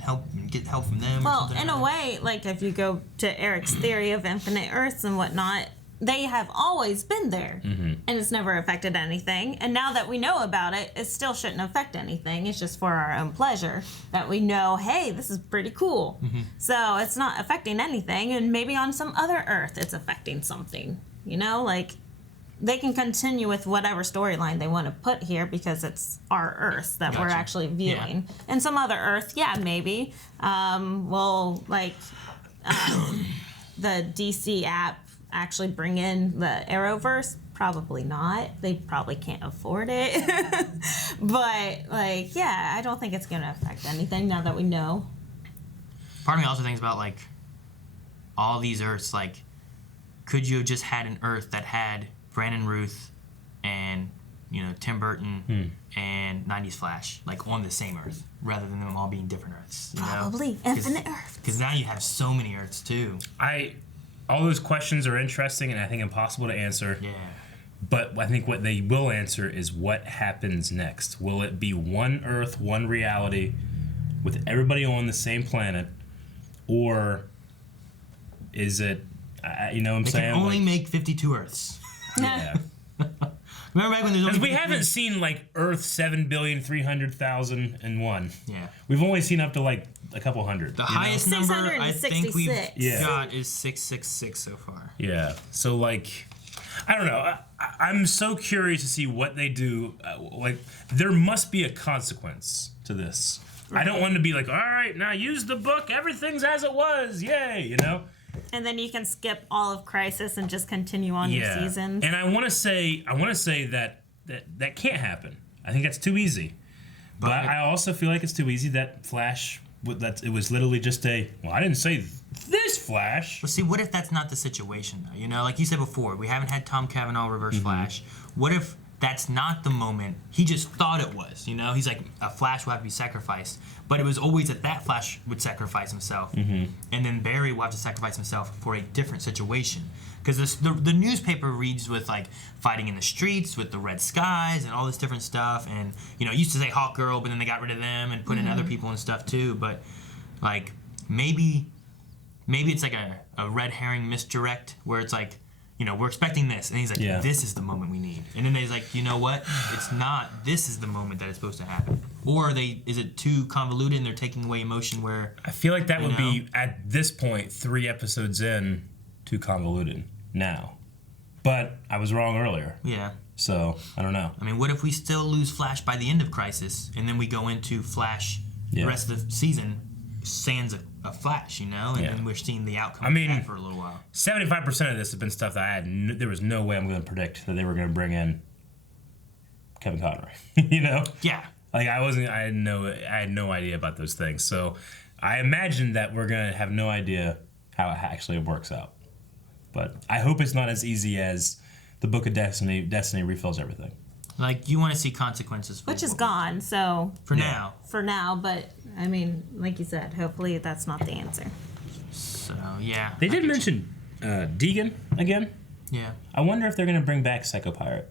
get help from them? Well, in a way, like, if you go to Eric's theory of infinite Earths and whatnot, they have always been there, and it's never affected anything. And now that we know about it, it still shouldn't affect anything. It's just for our own pleasure that we know, hey, this is pretty cool. So it's not affecting anything, and maybe on some other Earth it's affecting something. Like, they can continue with whatever storyline they want to put here because it's our Earth that we're actually viewing. Yeah. And some other Earth, maybe. Will, like, the DC app actually bring in the Arrowverse? Probably not. They probably can't afford it. But, like, I don't think it's going to affect anything now that we know. Part of me also thinks about, like, all these Earths, like, could you have just had an Earth that had Brandon Routh and, Tim Burton and 90s Flash, like, on the same Earth, rather than them all being different Earths, Probably. Infinite Earths. Because now you have so many Earths, too. All those questions are interesting and I think impossible to answer. Yeah. But I think what they will answer is what happens next. Will it be one Earth, one reality, with everybody on the same planet, or is it, you know what I'm saying? They can only make 52 Earths. Yeah. Remember back when there's only... Because we haven't seen, like, Earth 7,300,001. Yeah. We've only seen up to, like, a couple hundred. The highest number I think we've got is 666 so far. Yeah. So, like, I don't know. I'm so curious to see what they do. Like, there must be a consequence to this. Right. I don't want to be like, all right, now use the book. Everything's as it was. Yay, And then you can skip all of Crisis and just continue on your seasons. And I want to say that can't happen. I think that's too easy. But I also feel like it's too easy that Flash, it was literally just I didn't say this Flash. But see, what if that's not the situation, though? Like you said before, we haven't had Tom Cavanaugh reverse Flash. What if that's not the moment? He just thought it was, He's like, a Flash will have to be sacrificed. But it was always that Flash would sacrifice himself. And then Barry will have to sacrifice himself for a different situation. Because the newspaper reads with, like, fighting in the streets with the red skies and all this different stuff. And, it used to say Hawk Girl, but then they got rid of them and put in other people and stuff, too. But, like, maybe it's like a red herring misdirect where it's like, we're expecting this. And he's like, this is the moment we need. And then he's like, you know what? It's not. This is the moment that is supposed to happen. Or is it too convoluted and they're taking away emotion where... I feel like that would be, at this point, 3 episodes in, too convoluted now. But I was wrong earlier. Yeah. So, I don't know. I mean, what if we still lose Flash by the end of Crisis, and then we go into Flash the rest of the season, sans a Flash, and then we're seeing the outcome of that for a little while. 75% of this has been stuff that there was no way I'm going to predict that they were going to bring in Kevin Conroy. Yeah. Like, I had no idea about those things. So I imagine that we're going to have no idea how it actually works out. But I hope it's not as easy as the Book of Destiny. Destiny refills everything. Like, you want to see consequences. Which is gone, so... For now. For now, but, I mean, like you said, hopefully that's not the answer. So, yeah. They did mention Deegan again. Yeah. I wonder if they're going to bring back Psycho Pirate.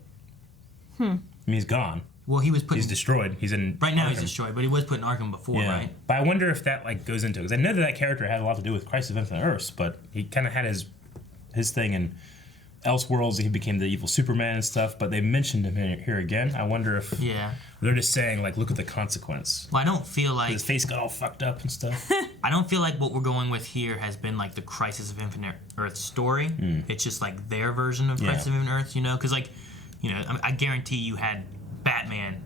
I mean, he's gone. Well, he's destroyed. He's in right now. Arkham. He's destroyed, but he was put in Arkham before, right? But I wonder if that goes into it, because I know that character had a lot to do with Crisis of Infinite Earths, but he kind of had his thing in Elseworlds. He became the evil Superman and stuff. But they mentioned him here again. I wonder if they're just saying look at the consequence. Well, I don't feel like his face got all fucked up and stuff. I don't feel like what we're going with here has been the Crisis of Infinite Earth story. It's just their version of Crisis of Infinite Earth, because I guarantee you had Batman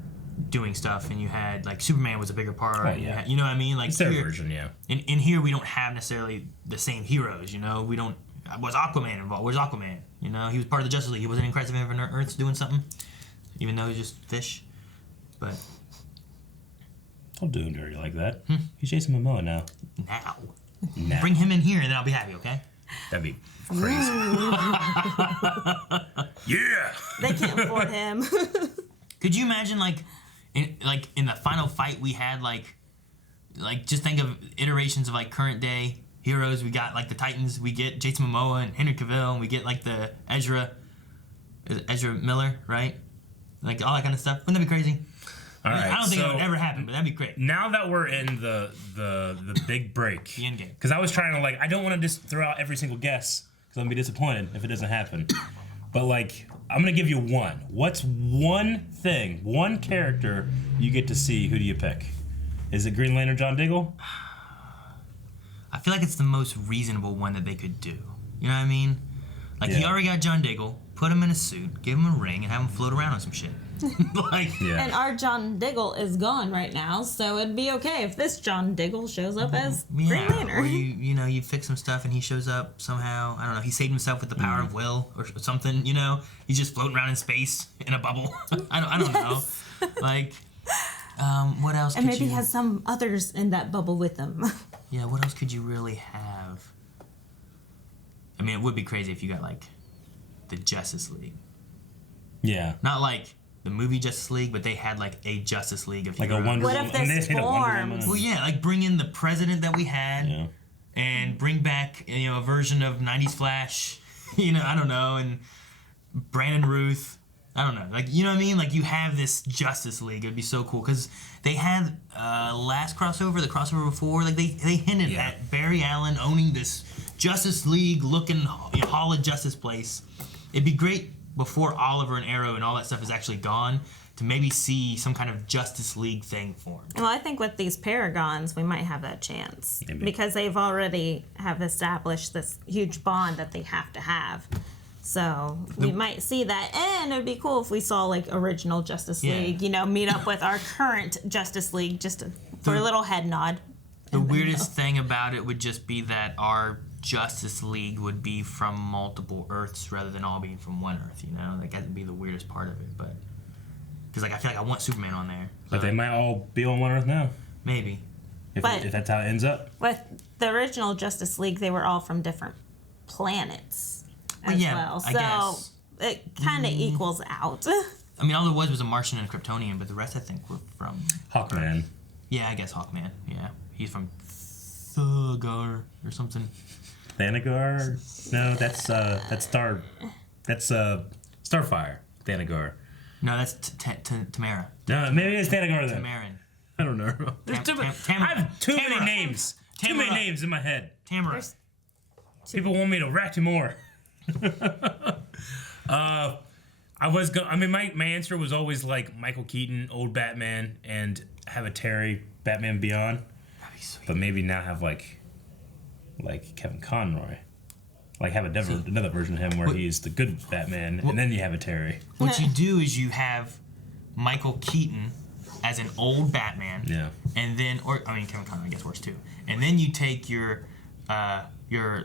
doing stuff, and you had Superman was a bigger part. Oh, yeah. You know what I mean? It's their version, In here, we don't have necessarily the same heroes. We don't. Was Aquaman involved? Where's Aquaman? He was part of the Justice League. He wasn't in Crisis of Infinite Earths doing something, even though he's just fish. But don't do him dirty like that. He's Jason Momoa now. Now. Nah. Bring him in here, and then I'll be happy. Okay? That'd be crazy. Yeah. They can't afford him. Could you imagine in the final fight we had like just think of iterations of like current day heroes. We got like the Titans. We get Jason Momoa and Henry Cavill, and we get like the Ezra Miller, right? Like all that kind of stuff. Wouldn't that be crazy? All right, I don't think it would ever happen, but that'd be great. Now that we're in the big break, The end game. because I was trying to I don't want to just throw out every single guess because I'm gonna be disappointed if it doesn't happen. But I'm gonna give you one. What's one character you get to see? Who do you pick? Is it Green Lantern John Diggle? I feel like it's the most reasonable one that they could do. You know what I mean? He already got John Diggle. Put him in a suit, give him a ring, and have him float around on some shit. And our John Diggle is gone right now, so it'd be okay if this John Diggle shows up as Green Lantern. Or you fix some stuff and he shows up somehow. I don't know. He saved himself with the power of will or something. He's just floating around in space in a bubble. I don't know. What else? And maybe he has some others in that bubble with him. Yeah. What else could you really have? I mean, it would be crazy if you got the Justice League. Yeah. Not the movie Justice League, but they had a Justice League of heroes. A Wonder Woman. What if this forms? Well, yeah, bring in the president that we had, and bring back a version of '90s Flash. I don't know, and Brandon Ruth. I don't know, you know what I mean? You have this Justice League. It'd be so cool because they had last crossover, the crossover before. They hinted at Barry Allen owning this Justice League looking Hall of Justice place. It'd be great before Oliver and Arrow and all that stuff is actually gone to maybe see some kind of Justice League thing formed. Well, I think with these Paragons, we might have that chance. Maybe. Because they've already have established this huge bond that they have to have. So we might see that. And it would be cool if we saw original Justice League, meet up with our current Justice League for a little head nod. The weirdest thing about it would just be that our Justice League would be from multiple Earths rather than all being from one Earth, that would be the weirdest part of it, but because I feel I want Superman on there. But they might all be on one Earth now. Maybe. If that's how it ends up. With the original Justice League, they were all from different planets as well. I So guess. it kind of equals out. I mean, all there was a Martian and a Kryptonian, but the rest I think were from Hawkman. Yeah, I guess Hawkman. Yeah, he's from Thanagar or something. Thanagar? No, that's Starfire. Thanagar. No, that's Tamara. No, maybe it's Thanagar then. Tamarin. I don't know. There's I have too many names. Too many names in my head. Tamara. People want me to rat you more. My answer was always Michael Keaton, old Batman, and have a Terry Batman Beyond. That'd be sweet. But maybe now have Kevin Conroy. Have another version of him where he's the good Batman, and then you have a Terry. What you do is you have Michael Keaton as an old Batman. Yeah. And then, Kevin Conroy gets worse too. And then you take your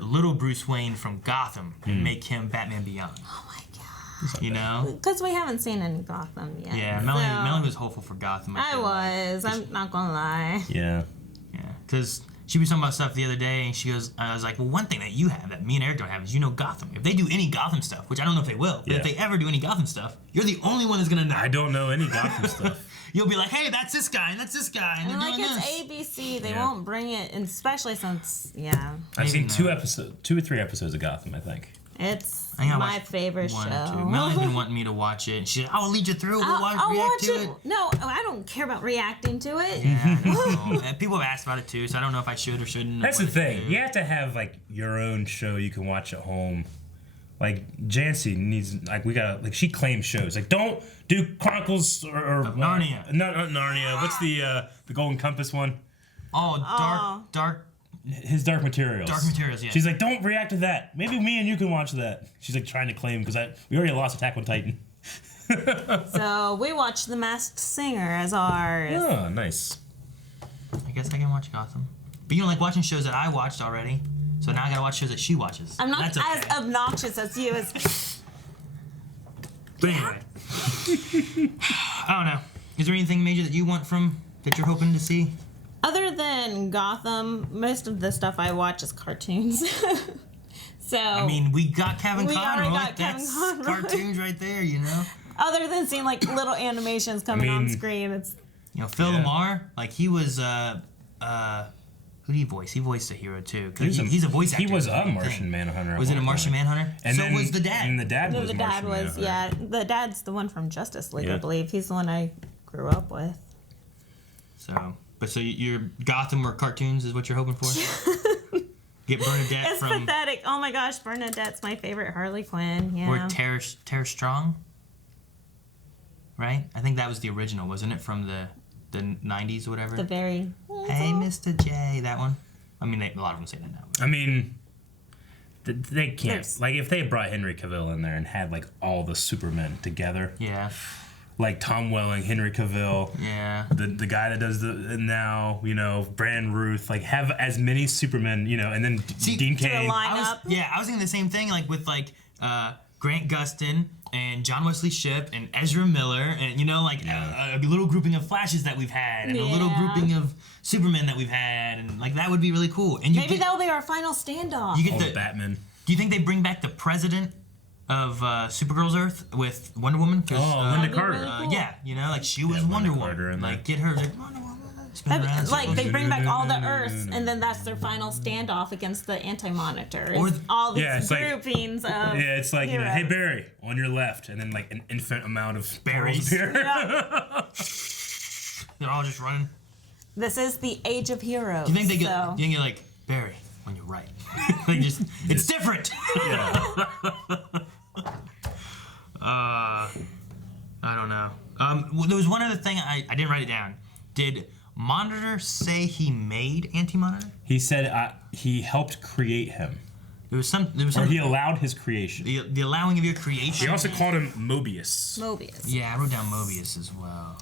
little Bruce Wayne from Gotham and make him Batman Beyond. Oh my god. Because we haven't seen any Gotham yet. Yeah, Melanie was hopeful for Gotham. I was. I'm not gonna lie. Yeah. Yeah, because she was talking about stuff the other day, and I was like, well, one thing that you have that me and Eric don't have is Gotham. If they do any Gotham stuff, which I don't know if they will, but if they ever do any Gotham stuff, you're the only one that's gonna know. I don't know any Gotham stuff. You'll be like, hey, that's this guy, and that's this guy, and they're doing it's this. ABC, they won't bring it, and especially since, I've seen 2 or 3 episodes of Gotham, I think. It's my favorite show. Melanie's been wanting me to watch it. She's like, I'll lead you through. We'll react to it. No, I don't care about reacting to it. Yeah, I know. People have asked about it too, so I don't know if I should or shouldn't. That's the thing. You have to have your own show you can watch at home. Jancy needs she claims shows. Don't do Chronicles or Narnia. Not Narnia. What's the Golden Compass one? Oh, Dark. His Dark Materials. Dark Materials, yeah. She's like, don't react to that. Maybe me and you can watch that. She's trying to claim because we already lost Attack on Titan. So we watched The Masked Singer as ours. Oh, nice. I guess I can watch Gotham. But you don't like watching shows that I watched already, so now I gotta watch shows that she watches. I'm not as obnoxious as you. But anyway, I don't know. Is there anything major that you want that you're hoping to see? Other than Gotham, most of the stuff I watch is cartoons. So I mean, we got Kevin we Conroy. already got Kevin That's Conroy. cartoons right there, you know. Other than seeing like little animations coming on screen, it's Phil Lamar, like he was who did he voice? He voiced a hero too. He's a voice actor. He was a Martian Manhunter. Was it a Martian Manhunter? And so then, was the dad. And the dad no, was the dad Martian was Manhunter. the dad's the one from Justice League, I Yeah. believe. He's the one I grew up with. So your Gotham or cartoons is what you're hoping for? Get Bernadette It's from pathetic. Oh my gosh, Bernadette's my favorite Harley Quinn. Yeah. or Tara Strong. Right? I think that was the original, wasn't it? From the 90s or whatever. The very. Hey, Mr. J, that one. I mean, a lot of them say that now. I mean, they can't. Like, if they brought Henry Cavill in there and had, like, all the Supermen together. Yeah. Like Tom Welling, Henry Cavill. Yeah. The guy that does the now, Brandon Ruth. Like, have as many Supermen, and then Dean Cain. I was thinking the same thing, like, with, like, Grant Gustin and John Wesley Shipp and Ezra Miller and a little grouping of Flashes that we've had and a little grouping of Supermen that we've had, and like that would be really cool. And maybe that'll be our final standoff. You get the Batman. Do you think they bring back the president of Supergirl's Earth with Wonder Woman? Linda Carter. Really cool. Yeah, like she was Wonder Woman. Like get her. Like they bring back all the Earths, and then that's their final standoff against the Anti-Monitor. All these groupings of it's like heroes. hey Barry on your left, and then like an infinite amount of berries. They're all just running. This is the age of heroes. Do you think they get like Barry on your right? Like it's different. Yeah. I don't know. Well, there was one other thing I didn't write it down. Did Monitor say he made Anti-Monitor? He said he helped create him. There was some. Or he allowed his creation. The allowing of your creation. He also called him Mobius. Yeah, I wrote down Mobius as well.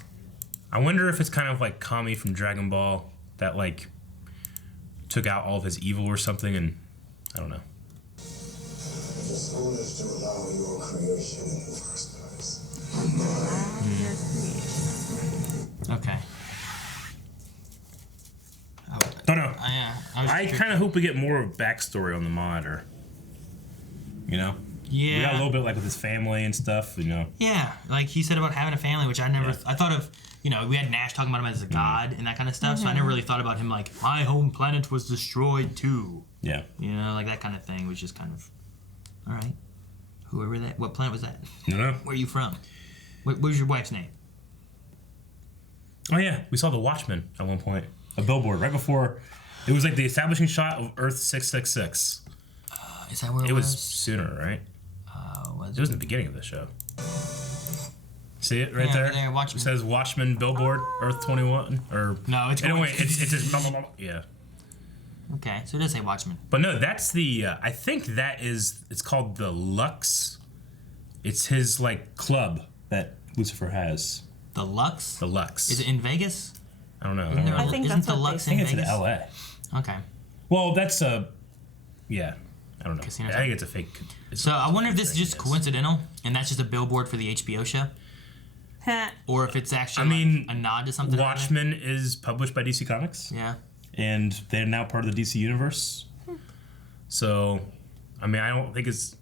I wonder if it's kind of like Kami from Dragon Ball that like took out all of his evil or something, and I don't know. Just who is to allow your creation in the first place? Okay. Don't know. I kind of hope we get more of backstory on the Monitor. Yeah. We got a little bit like with his family and stuff. Yeah, like he said about having a family, which I never. I thought of. We had Nash talking about him as a god and that kind of stuff. So I never really thought about him like my home planet was destroyed too. Yeah. Like that kind of thing, which is kind of. All right. Whoever that. What planet was that? I don't know. Where are you from? What was your wife's name? Oh yeah, we saw the Watchmen at one point. A billboard right before. It was like the establishing shot of Earth 666. Is that where it was? It was sooner, right? It was in the beginning of the show. See it right there? Watchmen. It says Watchmen billboard, Earth 21, or no, it's just blah, blah, blah, yeah. Okay, so it does say Watchmen. But no, that's the. I think that is. It's called the Lux. It's his like club that Lucifer has. The Lux. The Lux. Is it in Vegas? I don't know. I think Isn't that's the what Lux they in I think Vegas? it's in L.A. Okay. Well, that's a. Yeah, I don't know. Casino I think it's a fake. So I wonder if this is just coincidental, and that's just a billboard for the HBO show, or if it's actually a nod to something. Watchmen is published by DC Comics. Yeah. And they're now part of the DC universe. So, I don't think it's.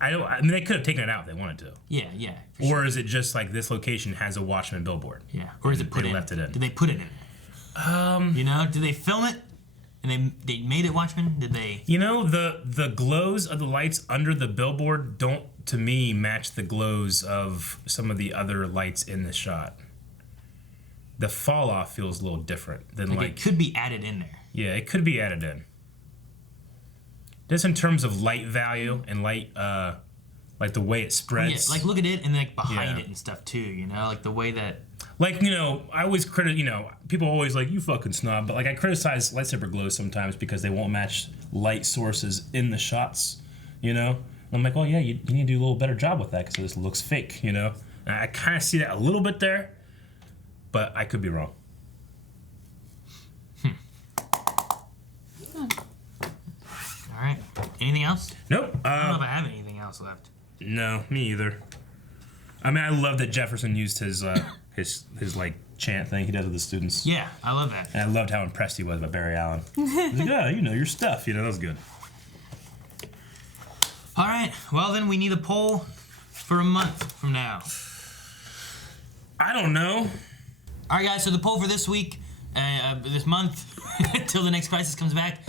They could have taken it out if they wanted to. Yeah, yeah. Or is it just like this location has a Watchmen billboard? Yeah. Or is it put in? Left it in. Did they put it in? Did they film it? And they made it Watchmen? Did they? The glows of the lights under the billboard don't, to me, match the glows of some of the other lights in the shot. The fall off feels a little different than like it could be added in there. Yeah, it could be added in. Just in terms of light value and light, like the way it spreads. Yeah, like look at it and like behind it and stuff too. Like the way that. Like I always people always like you fucking snob, but like I criticize lightsaber glows sometimes because they won't match light sources in the shots. And I'm like, well, yeah, you need to do a little better job with that because this looks fake. And I kind of see that a little bit there, but I could be wrong. All right. Anything else? Nope. I don't know if I have anything else left. No, me either. I love that Jefferson used his his like chant thing he does with the students. Yeah, I love that. And I loved how impressed he was by Barry Allen. He's like, oh, you know your stuff. You know, that was good. All right. Well, then we need a poll for a month from now. I don't know. All right, guys. So the poll for this week, this month, until the next crisis comes back,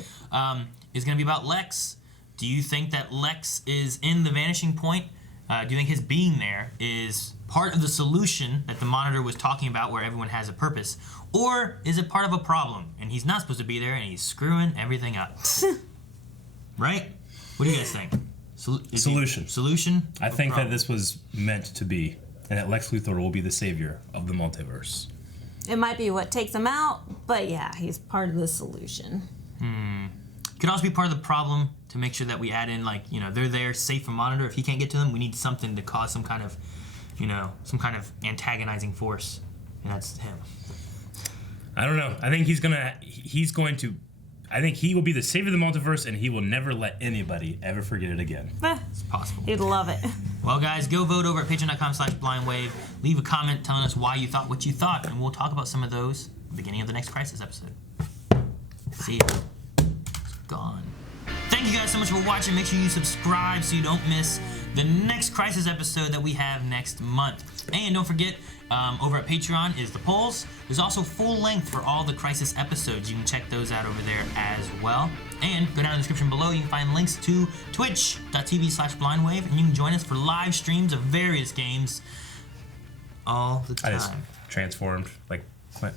is going to be about Lex. Do you think that Lex is in the vanishing point? Do you think his being there is part of the solution that the Monitor was talking about, where everyone has a purpose? Or is it part of a problem, and he's not supposed to be there, and he's screwing everything up? Right? What do you guys think? Solution. Solution? I think that this was meant to be, and that Lex Luthor will be the savior of the multiverse. It might be what takes him out, but yeah, he's part of the solution. Could also be part of the problem, to make sure that we add in, like, you know, they're there safe from Monitor. If he can't get to them, we need something to cause some kind of, you know, some kind of antagonizing force, and that's him. I don't know. I think he's going to, I think he will be the savior of the multiverse, and he will never let anybody ever forget it again. It's possible. He'd love it. Well, guys, go vote over at patreon.com/blindwave. Leave a comment telling us why you thought what you thought, and we'll talk about some of those at the beginning of the next Crisis episode. See you. It's gone. Thank you guys so much for watching. Make sure you subscribe so you don't miss the next Crisis episode that we have next month. And don't forget, over at Patreon is the polls. There's also full length for all the Crisis episodes. You can check those out over there as well. And go down in the description below. You can find links to twitch.tv/blindwave, and you can join us for live streams of various games all the time. I just transformed like Clint.